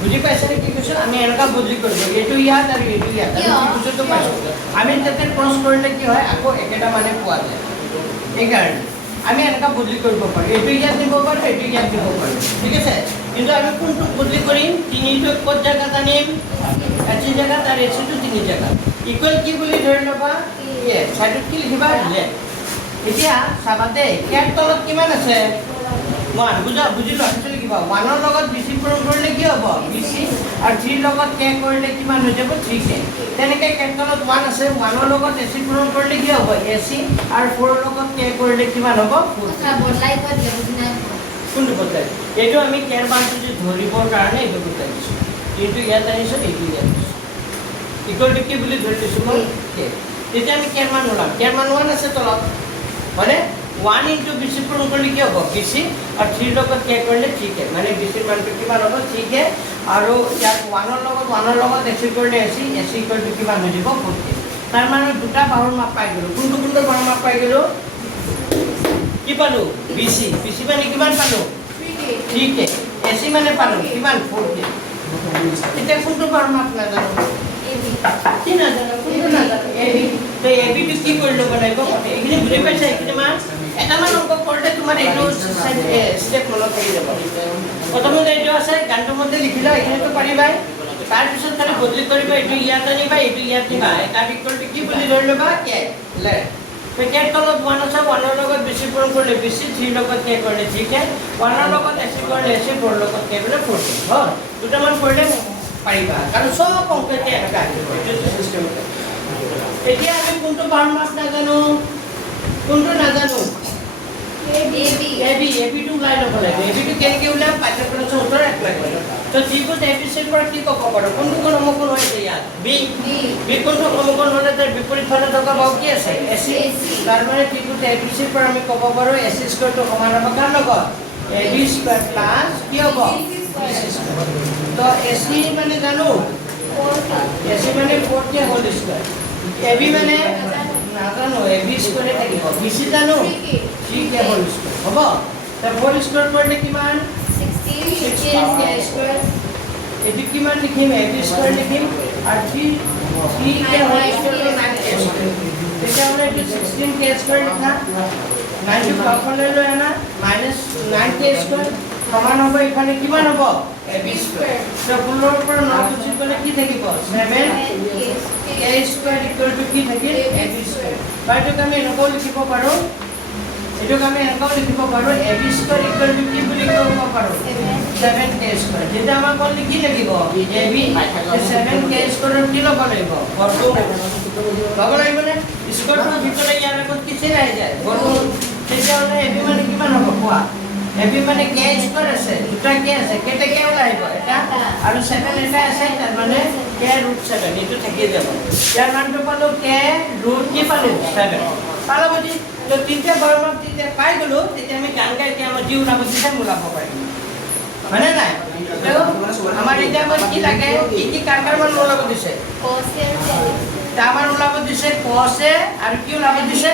বুজি পাইছা কি কৈছো আমি এনেকা বদলি কৰিব এইটো ইয়াত আৰু এইটো ইয়াত আমি কিছুটো পাইছো আমি তাতে ক্ৰস কৰিলে কি হয় আকৌ একেটা মানে পোৱা যায় এই কাৰণে আমি এনেকা বদলি কৰিব পাৰো এইটো ইয়াত দিব পাৰো এইটো ইয়াত দিব পাৰো ঠিক আছে কিন্তু আমি কোনটো বদলি কৰিম তিনিটো ক'ত জায়গাত আনিম ac জায়গাত আৰু ac টো তিনি জায়গাত ইকুয়াল কি বুলি ধৰি লবা এ সাইডত কি লিখিবা লেফট এতিয়া চাবাতে ইয়াৰ তলত কিমান আছে 1 বুজিলো আসলে কিবা 1 ৰ লগত bc পূৰণ কৰিলে কি হ'ব bc আৰু 3 লগত k কৰিলে কিমান হৈ যাব 3k তেনেকৈ k তলত 1 আছে 1 ৰ লগত ac পূৰণ কৰিলে কি হ'ব ac আৰু 4 ৰ লগত k কৰিলে কিমান হ'ব 4 কথা বদলাই কৈ দিলে বুজি নাই কোনটো বদলাই এইটো আমি k ৰ মানটো যে ধৰিবৰ কাৰণে এইটো বদলাই দিছো এইটো ইয়াত আনিছো এইটো ইয়াত আনিছো ইকুয়াল টু কি বুলি ধৰি দিছো মই k তেতিয়া আমি k ৰ মান ওলাম k ৰ মান 1 আছে তলত মানে 1 into bc পূৰণ কৰিলে কি হ'ব bc আৰু 3 লগত k কৰিলে 3k মানে bc ৰ মানটো কিমান হ'ব 3k আৰু ইয়াত 1 ৰ লগত ac কৰিলে ac ইকুয়াল টু কিমান হৈ যাব 4k তাৰ মানে দুটা বাহুৰ মাপ পাই গলো কোনটো বাহুৰ মাপ পাই গলো কি পালো bc মানে কিমান পালো 3k ac মানে পালো কিমান 4k এতিয়া কোনটো বাহুৰ মাপ নাজানো কি নাজানো কোনটো নাজানো ab তো ab টো কি কৰিলো বনাইব এইখিনি বুজি পাইছা এইখিনি মান এটা মান অংক কৰিলে তোমাৰ এইটো স্টেপ মনত থাকি যাব প্ৰথমতে এইটো আছে গানটো মতে লিখিলা এইখিনিতো পাৰিবাই তাৰ পিছত খালি বদলি কৰিবা এইটো ইয়াত আনিবা এইটো ইয়াত দিবা এটা ইকুয়াল টু কি বুলি ধৰি লবা k লে তো k তলত 1 আছে 1 ৰ লগত বেছি পূৰণ কৰিলে বেছি 3 লগত k কৰিলে ঠিক আছে 1 ৰ লগত ac কৰিলে ac 4 ৰ লগত k কৰিলে 4 হয় দুটা মান কৰিলে পাৰিবা কাৰণ সব অংকতে এনেকা এইটো সিস্টেম এতিয়া আমি কোনটো বাহুৰ মাপ নাজানো কোনটো নাজানো ab টো ওলাই ল'ব লাগে ab টো কেনেকৈ ওলাম পাঠ্যক্ৰমৰ উত্তৰ এপ্লাই কৰিম তো ত্ৰিভুজ abc ৰ পৰা কি ক'ব পাৰো কোনটো কোন সমকোণ হৈছে ইয়াত b কোনটো সমকোণ হ'লে তাৰ বিপৰীত ফালে থকা বাহু কি আছে ac তাৰ মানে ত্ৰিভুজ abc ৰ পৰা আমি ক'ব পাৰো ac স্কয়াৰটো সমান হ'ব কাৰ লগত ab স্কয়াৰ প্লাস কি হ'ব তো ac মানে জানো ac মানে 4k হোল স্কয়াৰ ab মানে নাজানো ab স্কয়াৰ থাকিব bc জানো 3k হোল স্কয়াৰ হ'ব তাৰ হোল স্কয়াৰ কৰিলে কিমান 16k স্কয়াৰ এটি কিমান লিখিম ab স্কয়াৰ লিখিম আৰু 3k whole square 9k square তেতিয়া হলে এটি 16k স্কয়াৰ লিখা 9 টো বাওঁফালে লৈ আনা -9k স্কয়াৰ সমান হ'ব ইফালে কিমান হ'ব ab স্কয়াৰ তো 16 পৰা 9 গুচি গ'লে কি থাকিব 7 a স্কয়াৰ ইকুৱেল টু কি থাকিল ab স্কয়াৰ বাইটোক আমি এনেকৈ লিখিব পাৰো এটোক আমি এনেকৈ লিখিব পাৰো ab স্কয়াৰ ইকুৱেল টু কি বুলি ক'ব পাৰো 7k স্কয়াৰ যেটা আমাক ক'লে কি লাগিব ab 7k স্কয়াৰ কি ল'ব লাগিব বৰ্গমূল ল'ব লাগিব নে স্কয়াৰটো ভিতৰে ইয়াৰ আগত কিছে আহি যায় বৰ্গমূল তেতিয়াহ'লে ab মানে কিমান হ'ব কোৱা ab মানে k স্কয়াৰ আছে দুটা k আছে কেটা k ওলাইব এটা আৰু 7 এটা আছে তাৰ মানে k √7 এটো থাকি যাব ইয়াৰ মানটো পালো k √, কি পালো 7 পালো বুজি তো তিনটা বৰ্গমূল তিনটা পাই গলো তেতিয়া আমি গান গাই কি আমাৰ জিউ নাম দিছে মূলাব পাৰিম মানে নাই তো আমাৰ এটা আমাৰ কি লাগে কি কাৰকাৰ মান মূলাব দিছে তামাৰ ওলাব দিছে cos a আৰু কি ওলাব দিছে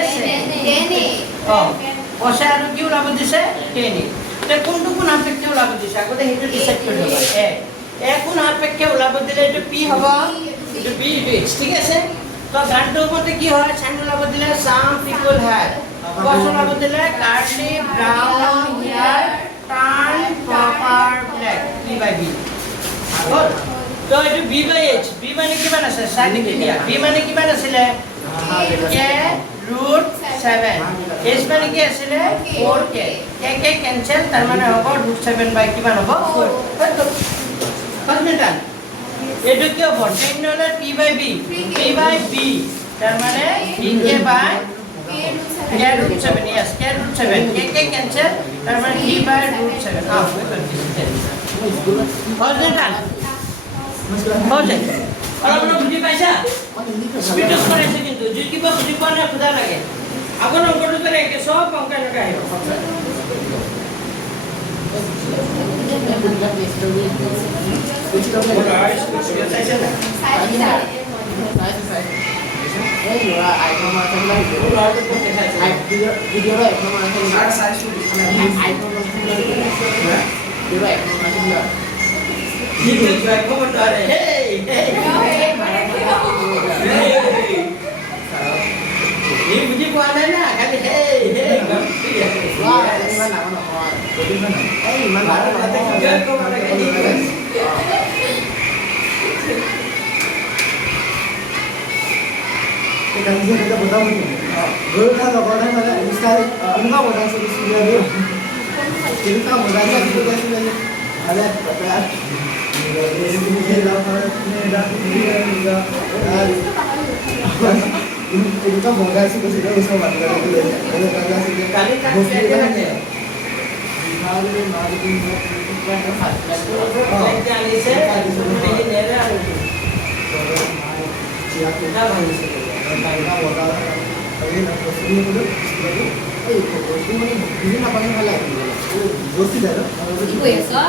cos a আৰু কি ওলাব দিছে tan a তে কোনটো কোন সাপেক্ষে ওলাব দিছে আগতে হেতু ডিসাইড কৰি ল'ব a কোন সাপেক্ষে ওলাব দিলে এটো p হ'ব এটো b h ঠিক আছে তো গানটোৰ মতে কি হয় সাইন ওলাব দিলে some people have cos ওলাব দিলে curly brown hair tan proper black p/b আগত তো এটো b by h b মানে কিমান আছে সাইন কি দিয়া b মানে কিমান আছিল k √7 h মানে কি আছিল 4k k ক্যান্সেল তার মানে হ'ব √7 বাই কিমান হ'ব 4 কত মিটার এটো কি হ'ব 10 হলে p by b তার মানে k বাই k √7 yes k √7 k cancel তার মানে p by √7 কত মিটার হচ্ছে অলপ বুঝি পাইছা স্পিড করেছে কিন্তু যে কিবা বুঝি পাওয়া না খুদা লাগে আগৰ অংকটো করে একে সব অংক এনেকা আহিব ini buji puan na kali hey wah ini mana mana ada juga kok mana ini kita bisa kita बताओ गोल का लगाना वाला इसका उनका बता सकते हैं ये इनका बताना है कैसे नहीं अरे पता है ये इनका बोला से कुछ नहीं उसको बात करेंगे वो करना से kali kan dia aja Bihar में मार्केटिंग में yang ise ini nera क्या kita bangsa का होता है अभी ना उसमें बोलो ए उसमें मैंने बिजली ना पाने वाला है वो दोस्ती दे रहा 이거 했어?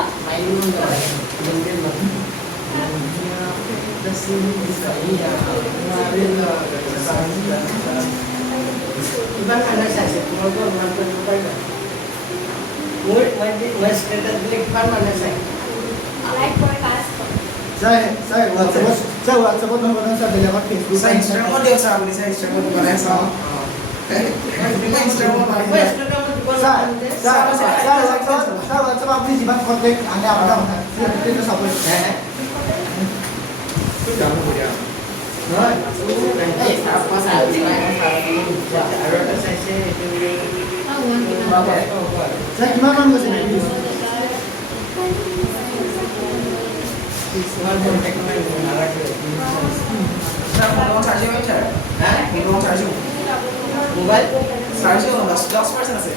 iban anak saya keluarga mantan lupa mas kita beli pan mana saya saya WhatsApp में बना सा भेजा कर Facebook Sa Instagram mo dia sa ni sa Instagram mo ba sa Instagram mo ba saya WhatsApp अपनी जीवन contact आने आपका होता है फिर तो सब Jangan boleh. apa saya ada saya itu saya gimana nggak sih Sa mo charge mo cha. Mo charge mo. mobile Charge mo 10% আছে.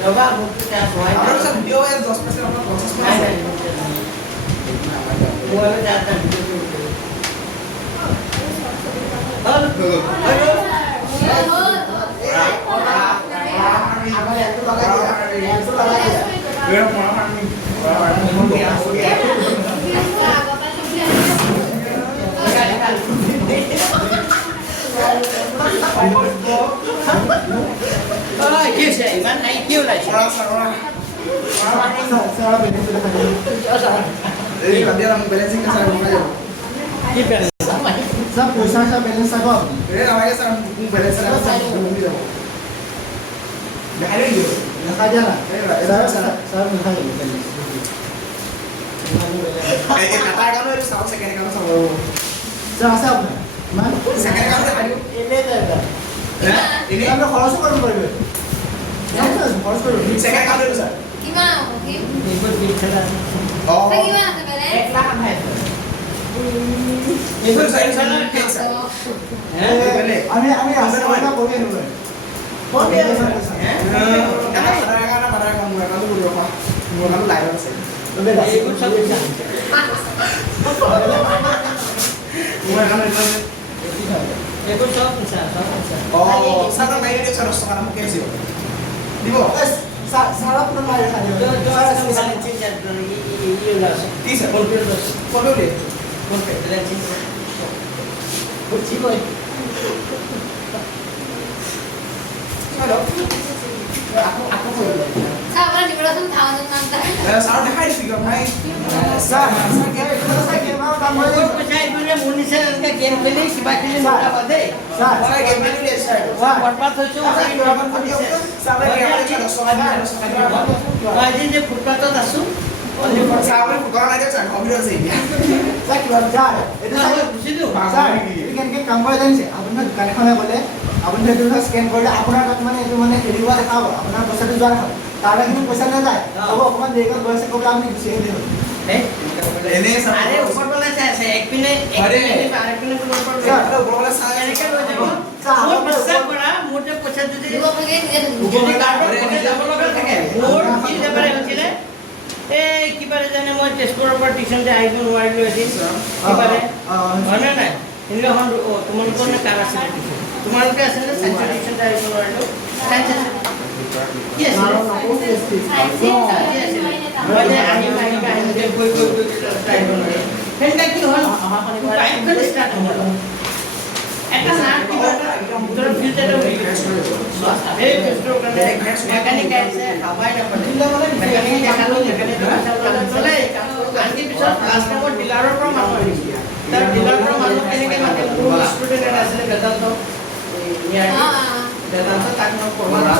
coba buku saya আমরা সব ভিডিও এর 10% আমরা প্রসেস করে আছে। mobile datang halo halo apa yang itu pakai ya itu pakai ya Pero mo naman kêu saya Iman naik kêu lah saya benar sudah tadi Jadi nanti orang balancing ke sana aja. saya pusat saya balance saya kok Jadi namanya saya balance sana belum gitu. Nah, ada gitu. nggak aja lah saya nggak tahu balance এটা account এইটো চাওঁ second account চাওঁ sir আছে আপোনাৰ ইমান second account দেখাই দিওঁ এনেই যায় এটা। এনেই আপুনি খৰচো কৰিব পাৰিব খৰচ কৰিব ছেকেণ্ড একাউণ্ট এইটো ছাৰ কিমান হ'ব কি এইবোৰ বিল খেলা। অঁ কিমান আছে বেলেঞ্চ 1 লাখ 28,000। এইটো চাই ছাৰ আমি ৰাস্তা এটা কৰি আনিব লাগে ক'ত দিয়া আছে? হে? এইবোৰ চব পইচা। এইবোৰ চব পইচা, চব পইচা। ছাৰ আপোনাৰ মাৰি খাই जो जो आजकल बैलेंसिंग चल रही है ये लास्ट तीस है। फोन पे बैलेंसिंग कुछ ही कोई Sao bạn đi vào trong thảo trong năm ta? कोई कुछ है इन्होंने मुनिशन का गेम खेले शिवा खेले मोटा बादे बर्बाद हो चुका है आज जे फुटपाथ आसु কেনেকৈ কাম কৰে জানিছে আপোনাৰ দোকান এখনে গ'লে আপুনি সেইটো স্কেন কৰিলে আপোনাৰ তাত মানে এইটো মানে হেৰি হোৱা দেখাব আপোনাৰ পইচাটো যোৱা দেখাব তাৰ কিন্তু পইচা নাযায় হ'ব অকণমান দেৰিকৈ গৈ আছে ক'বলৈ আপুনি গুচি আহিলে হ'ল अरे ऊपर वाला से ऐसे एक पिने आरे पिने को ऊपर वाला सारे के हो जाओ मोर सब बड़ा मोटे पछा যদি Dua pergi dia tu. যদি কাৰ্ডৰ যাব লগা থাকে মোৰ কি যাবাৰে হৈছিলে এই কিবাৰে জানে মই তেজপুৰৰ পৰা টিউচন যে আহিব নোৱাৰিলো এদিন কিবাৰে হয় না নাই কিন্তু এখন তোমালোকৰ নে কাৰ আছে তোমালোকে আছে নে সাইন্স টিউচন যে আহিব নোৱাৰিলো সাইন্স কি আছে মানে আহিম যে গৈ ট্ৰাই কৰিব ফেনটা কি হ'ল টাইমখন ষ্টাৰ্ট হ'ল এটা না কিবা ভিতৰৰ ফিউচাৰটো এই ফিউচাৰৰ কাৰণে মেকানিক আছে হাৱাই নপৰে মেকানিক দেখালো মেকানিক চলে আনকি পিছত লাষ্ট টাইমত ডিলাৰৰ পৰা মানুহ আহিছে তাৰ ডিলাৰৰ পৰা মানুহ কেনেকৈ মাতে মোৰ ষ্টুডেণ্ট এটা আছিলে বেদান্ত বেদান্ত তাক মই পঢ়োৱা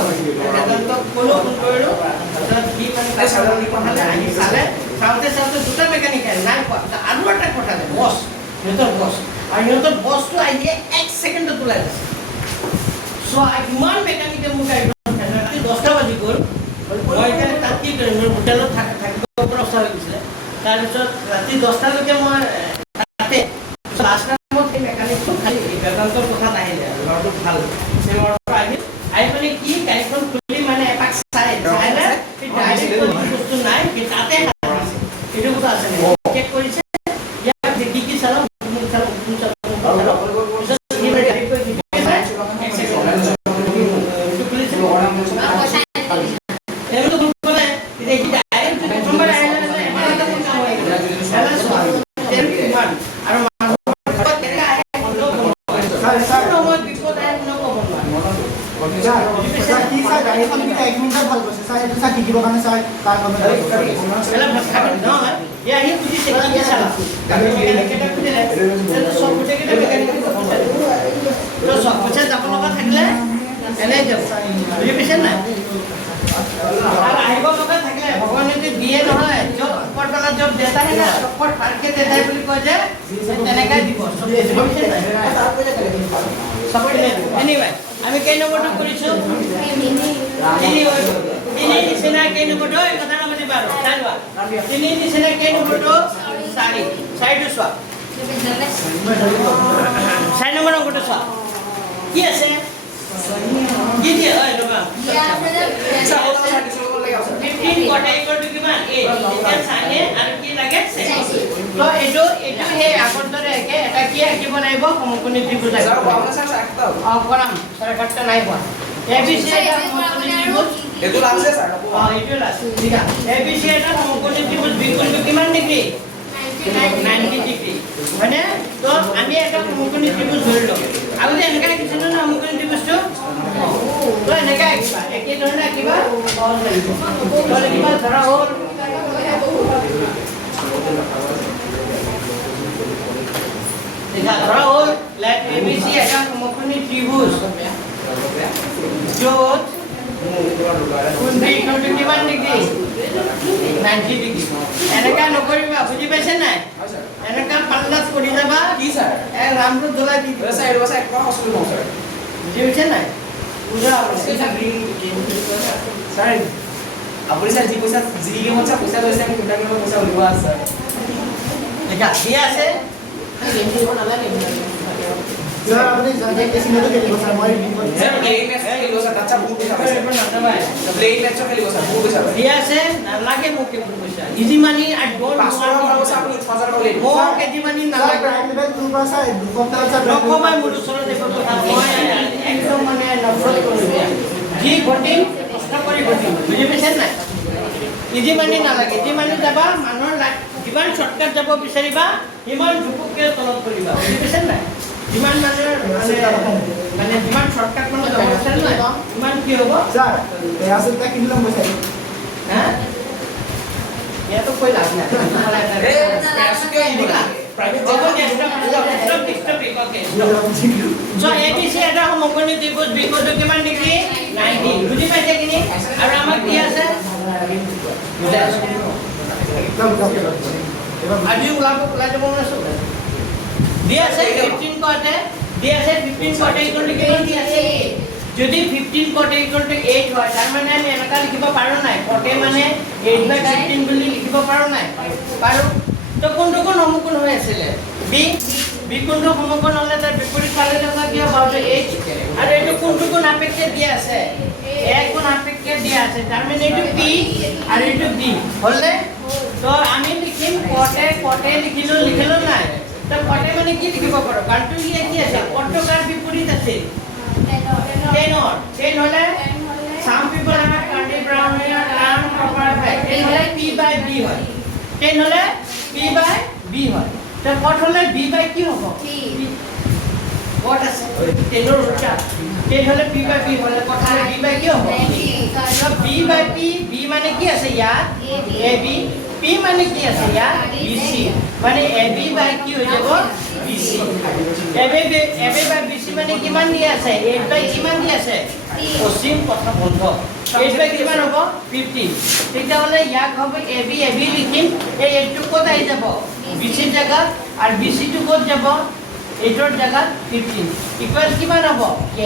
বেদান্ত ক'লো ফোন কৰিলোঁ তাৰপিছত সি মানে চালে আহি চালে চাওঁতে দুটা মেকানিক আহে নাই পোৱা আৰু এটা পঠালে বছ সিহঁতৰ বছ আৰু সিহঁতৰ বছটো আহি 1 ছেকেণ্ডত ওলাই দিছে ইমান মেকানিকে মোক ৰাতি 10টা বাজি গ'ল মই এতিয়া তাত কি কৰিম মোৰ হোটেলত থাকিব পৰা অৱস্থা হৈ গৈছিলে তাৰপিছত ৰাতি 10টালৈকে মই তাতে লাষ্ট টাইমত সেই মেকানিকটো খালি বেদান্তৰ কথা নাহিলে ল'ৰাটো ভাল আহি মানে কি গাড়ীখন খুলি মানে এপাক চাই চাইলে ডাইৰেক্ট বস্তু নাই তাতে এইটো কথা আছে চেক কৰিছে ইয়াক দেখি কি চালো মোক চালো গাড়ীখন কিন্তু 1 মিনিটত ভাল কৰিছে ছাৰ এইটো ছাৰ শিকিবৰ কাৰণে ছাৰ তাৰ भगवान दिए নহয় जो ऊपर वाला जब देता है ना ऊपर फाड़ के देता है बोली कह जाए তেনেকা দিব सब एनीवे আমি কেই নম্বৰটো কৰিছো তিনি নিচিনা কেই নম্বৰটো এই কথা নামানি বাৰু জানবা তিনি নিচিনা কেই নম্বৰটো চাৰিটো চোৱা 4 নম্বৰ অংকটো চোৱা কি আছে কি দিয়ে হয় ৰবা Ya, benar. 15 কটা ইকুয়াল টু কিমান 8 এটা সাইনে আৰু কি লাগে 6 তো এটো হে আগৰ দৰে একে এটা কি আকিব লাগিব সমকোণী ত্ৰিভুজ লাগিব কৰাম সৰ কাটটা নাই পোৱা এবিসি এটা সমকোণী ত্ৰিভুজ এইটো লাগছে স্যাৰ এইটো লাগছে ঠিক আছে এবিসি এটা সমকোণী ত্ৰিভুজ বিকোণ কিমান ডিগ্ৰী 90 ডিগ্ৰী মানে তো আমি এটা সমকোণী ত্ৰিভুজ ধৰিলো আৰু এনেকা কিছু না সমকোণী ত্ৰিভুজটো তো এনেকা কিবা একে ধৰণে কিবা সহজ লাগিব তো কিবা ধৰা হ'ল দেখা ধৰা হ'ল লেট এবিসি এটা সমকোণী ত্ৰিভুজ য'ত কোণ বিকোণ কিমান ডিগ্ৰী 90 ডিগ্ৰী এনেকা নকৰিবা বুজি পাইছে নাই হয় স্যাৰ এনেকা পাল্লাত কৰি যাবা কি স্যাৰ ৰামটো জ্বলাই দি দিবা। স্যার এটা স্যার কোন হসপিটাল কোন স্যার বুজি পাইছে নাই বুজা স্যার আপুনি স্যার জি পইচা জি গেমত স্যার পইচা লৈছে আমি কোনটা গেমত পইচা উলিওৱা আছে স্যার দেখা দি আছে স্যার আপনি জানেন কেসিনোটো খেলিব স্যার মই স্যার প্লেইং ম্যাচ খেলিব স্যার তাত বহুত পইচা পাইছে প্লেইং ম্যাচ খেলিব স্যার বহুত পইচা পাইছে দি আছে নালাগে মোক কেৱল পইচা ইজি মানি আই ডোন্ট 500 টকা পাব স্যার আপুনি 6000 টকা লৈ মোক কেজি মানি স্যার নালাগে প্রাইম লেভেল 2 পাস স্যার দুসপ্তাহ স্যার নকমাই মোৰ ওচৰত এইবোৰ কথা মই একদম মানে নফৰত কৰি দিয়া যি ঘটিম প্ৰশ্ন কৰি ঘটিম বুজি পাইছে নাই ইজি মানি নালাগে ইজি মানি যাবা মানুহৰ যিমান শ্বৰ্টকাট যাব বিচাৰিবা সিমান জুপুককে তলত কৰিবা বুজি পাইছে নাই যিমান মানুহৰ মানে যিমান শ্বৰ্টকাট মানুহ যাব বিচাৰে নাই সিমান কি হ'ব স্যার এই আসলটা কিনলাম স্যার হা ইয়াতো কৈ লাভ নাই এ স্পেস কিয় ইনিকা প্রাইভেট হ'ব জেট দিয়া চ ABC এটা সমকোণী ত্ৰিভুজ বিকোণটো কিমান ডিগ্ৰী 90 বুজি পাইছে কিনি আৰু আমাক কি আছে বুজাই আছো আজি ওলাই যাব মন আছো দি আছে 15 কটে দি আছে 15 কটে ইকুৱেল টু কিমান দি আছে যদি 15 কটে ইকুৱেল টু 8 হয় তাৰ মানে আমি এনেকা লিখিব পাৰো নাই কটে মানে 8/15 বুলি লিখিব পাৰো নাই পাৰো তো কোনটো কোন সমকোণ হৈ আছিল বি বি কোনটো সমকোণ হলে তাৰ বিপৰীত ফালে থকা কি হ'ব আৰু h আৰু এইটো কোনটো কোন আপেক্ষে দিয়া আছে a কোন আপেক্ষে দিয়া আছে তাৰ মানে এইটো p আৰু এইটো b হলনে তো আমি লিখিম কটে লিখিলো নাই তো কটে মানে কি লিখিব পাৰো কাৰণটো কি আছে কটকাৰ বিপৰীত আছে 10 হলে some people have Cardi Brown here and proper fact 10 হলে p by b হয় 10 হলে p by b হয় তো কট হলে b by কি হ'ব কট আছে 10 ৰ উল্টা 10 হলে p by b হলে কট হলে b by কি হ'ব তো b by p b মানে কি আছে ইয়াত ab p মানে কি আছে ইয়াত bc মানে ab by কি হৈ যাব bc ab by bc মানে কিমান দি আছে 8 by কিমান দি আছে অসীম কথা বন্ধ 8 by কিমান হ'ব 15 তেতিয়া হলে ইয়াক হ'ব ab লিখিম এই 8 টো ক'ত আহি যাব bc জায়গা আর bc টো ক'ত যাব 8 ৰ জায়গা 15 ইকুৱেল কিমান হ'ব k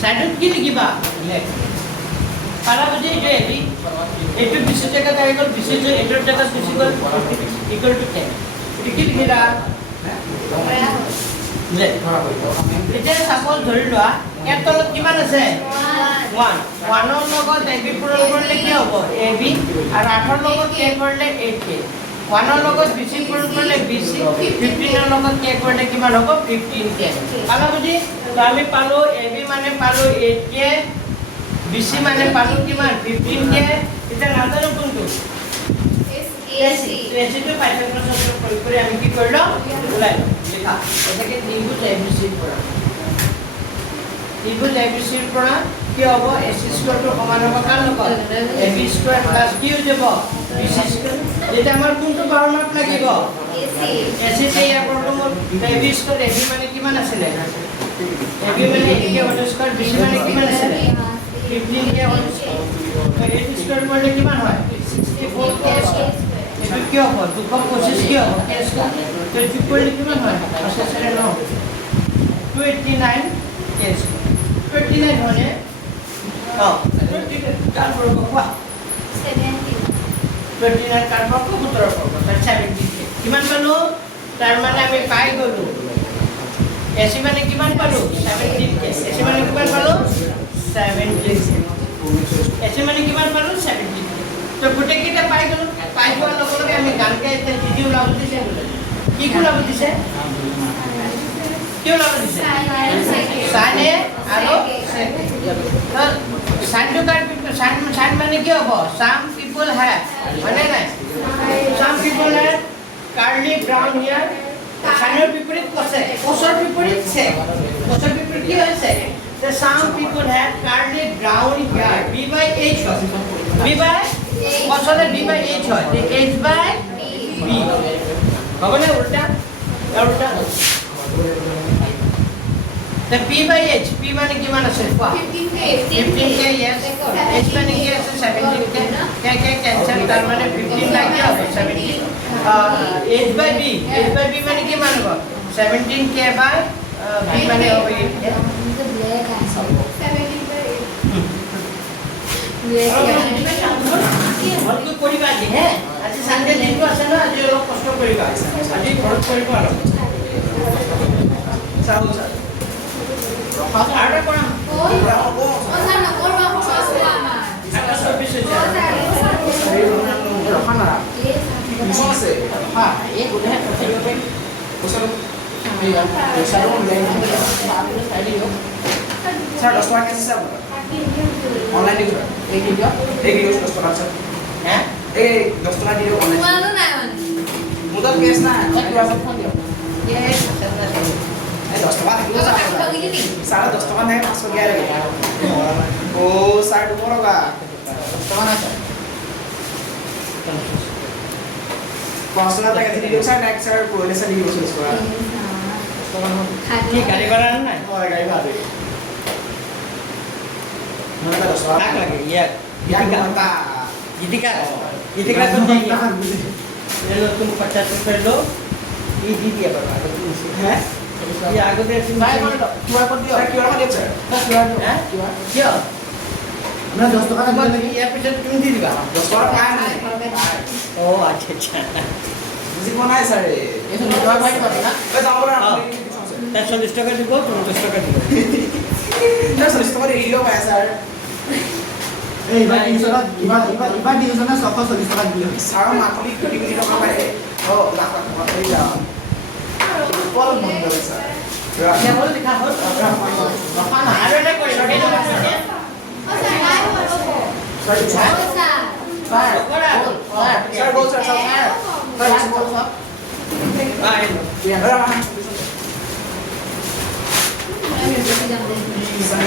সাইডত কি লিখিবা লেখ পাৰা বুজি এইটো ab এইটো bc জায়গাত আহি গ'ল bc যে 8 ৰ জায়গাত bc গ'ল ইকুৱেল টু 10 এটো কি লিখিলা লেখ এতিয়া সাপোজ ধৰি লোৱা ইয়াৰ তলত কিমান আছে 1 1 ৰ লগত ab পূৰণ কৰিলে কি হ'ব ab আৰু 8 ৰ লগত k কৰিলে 8k 1 ৰ লগত bc পূৰণ কৰিলে bc 15 ৰ লগত k কৰিলে কিমান হ'ব 15k পালা বুজি তো আমি পালো ab মানে পালো 8k bc মানে পালো কিমান 15k এটা নাজানো কোনটো AC টো পাইথাগোৰাছ সূত্ৰ প্ৰয়োগ কৰি আমি কি কৰিলো ওলাই লিখা এটাকে ত্ৰিভুজ ABC পৰা ত্ৰিভুজ ABC পৰা কি হ'ব AC স্কয়াৰটো সমান হ'ব কাৰ লগত AB স্কয়াৰ প্লাস কি হৈ যাব BC স্কয়াৰ এটা আমাৰ কোনটো বাৰ মাপ লাগিব AC তে ইয়াৰ প্ৰথম AB স্কয়াৰ AB মানে কিমান আছিল AB মানে কি হ'ল স্কয়াৰ BC মানে কিমান আছিল 15k হ'ল AB স্কয়াৰ মানে কিমান হয় 64k এটা কি হ'ব 225 কি হ'ব k স্কয়াৰ তো ট্ৰিপল কিমান হয় আসলে ন 289 k স্কয়াৰ 29 হলে কাৰ বৰ্গ কোৱা 29 কার বর্গ 17 বর্গ তার 70 কিমান পালো তার মানে আমি পাই গলো AC মানে কিমান পালো 17 কে AC মানে কিমান পালো 17 AC মানে কিমান পালো 17 তো গুটে কিটা পাই গলো পাই যোৱাৰ লগে লগে আমি গান গাই এটা ভিডিও ওলাব দিছে কি ওলাব দিছে কি ওলাব দিছে সাইনে আৰু সাইন টু কার সাইন মানে কি হ'ব some people have মানে নাই some people have curly brown hair সাইনৰ বিপৰীত কছে কছৰ বিপৰীত ছে কছৰ বিপৰীত কি হৈছে the some people have curly brown hair b by h b by কছলে b by h হয় তে h by b হবে না উল্টা The P by H, P মানে কিমান আছে কোৱা 15k yes H মানে কি আছে 17k কে ক্যান্সেল তার মানে 15 লাগে হবে 17 H by B মানে কিমান হ'ব 17k by B মানে হবে 8k ভালকৈ কৰিবা আজি হে আজি সানডে দিনটো আছে ন আজি অলপ কষ্ট কৰিবা আজি ঘৰত কৰিব অলপ চাও চাও আৰু কৰা আছে এই গোটেই পঠাইব পাৰিম পইচাটো পইচাটো অনলাইন স্যার 10 টাকা কেজি স্যার অনলাইন দিও এই ভিডিও এই ভিডিও 10 টাকা স্যার হ্যাঁ এই 10 টাকা দিও অনলাইন তোমারও নাই মানে মুদা কেস না এই সন্না আছে এই 10 টাকা দিও বাবা স্যার কাট গিয়ে নি সারা 10 টাকা নাই 500 গিয়া রে ও স্যার দুপুরবা তোমার আছে 500 টাকা দিও স্যার নেক্সট স্যার কোলে স্যার দিও স্যার কি গাড়ি ভাড়া নাই হয় গাড়ি ভাড়া দিও মানে 10 টাকা টাকা লাগে ইয়া या घंटा गीतिका गीतिका को चाहिए ले लो तुम 50 रुपए लो ये दी दिया बाबा है ये आगे दे तुम क्यूआर कोड दियो सर क्यूआर कोड दियो सर हैं क्या আমরা 10 টাকা तुम দিলে ये पीछे तुम दी दिबा 10 টাকা পায় না ओ अच्छा अच्छा বুঝি কোন নাই স্যার ये तो दवा भाई बात ना ওই দাও না 40 টাকা দিব তুমি 10 টাকা দিব না স্যার তোমার এরিয়া পায় স্যার এই এবার 300 টাকা এবার 300 না 740 টাকা দিলে স্যার মাকলি কোটি কোটি টাকা পায় ও লাখ লাখ টাকা এই যা বল মন করে স্যার क्या बोल दिखा हो रफा ना आरे नहीं कोई छोटे ना স্যার স্যার बड़ा স্যার বল স্যার স্যার आए আমি বেশি জানতে স্যার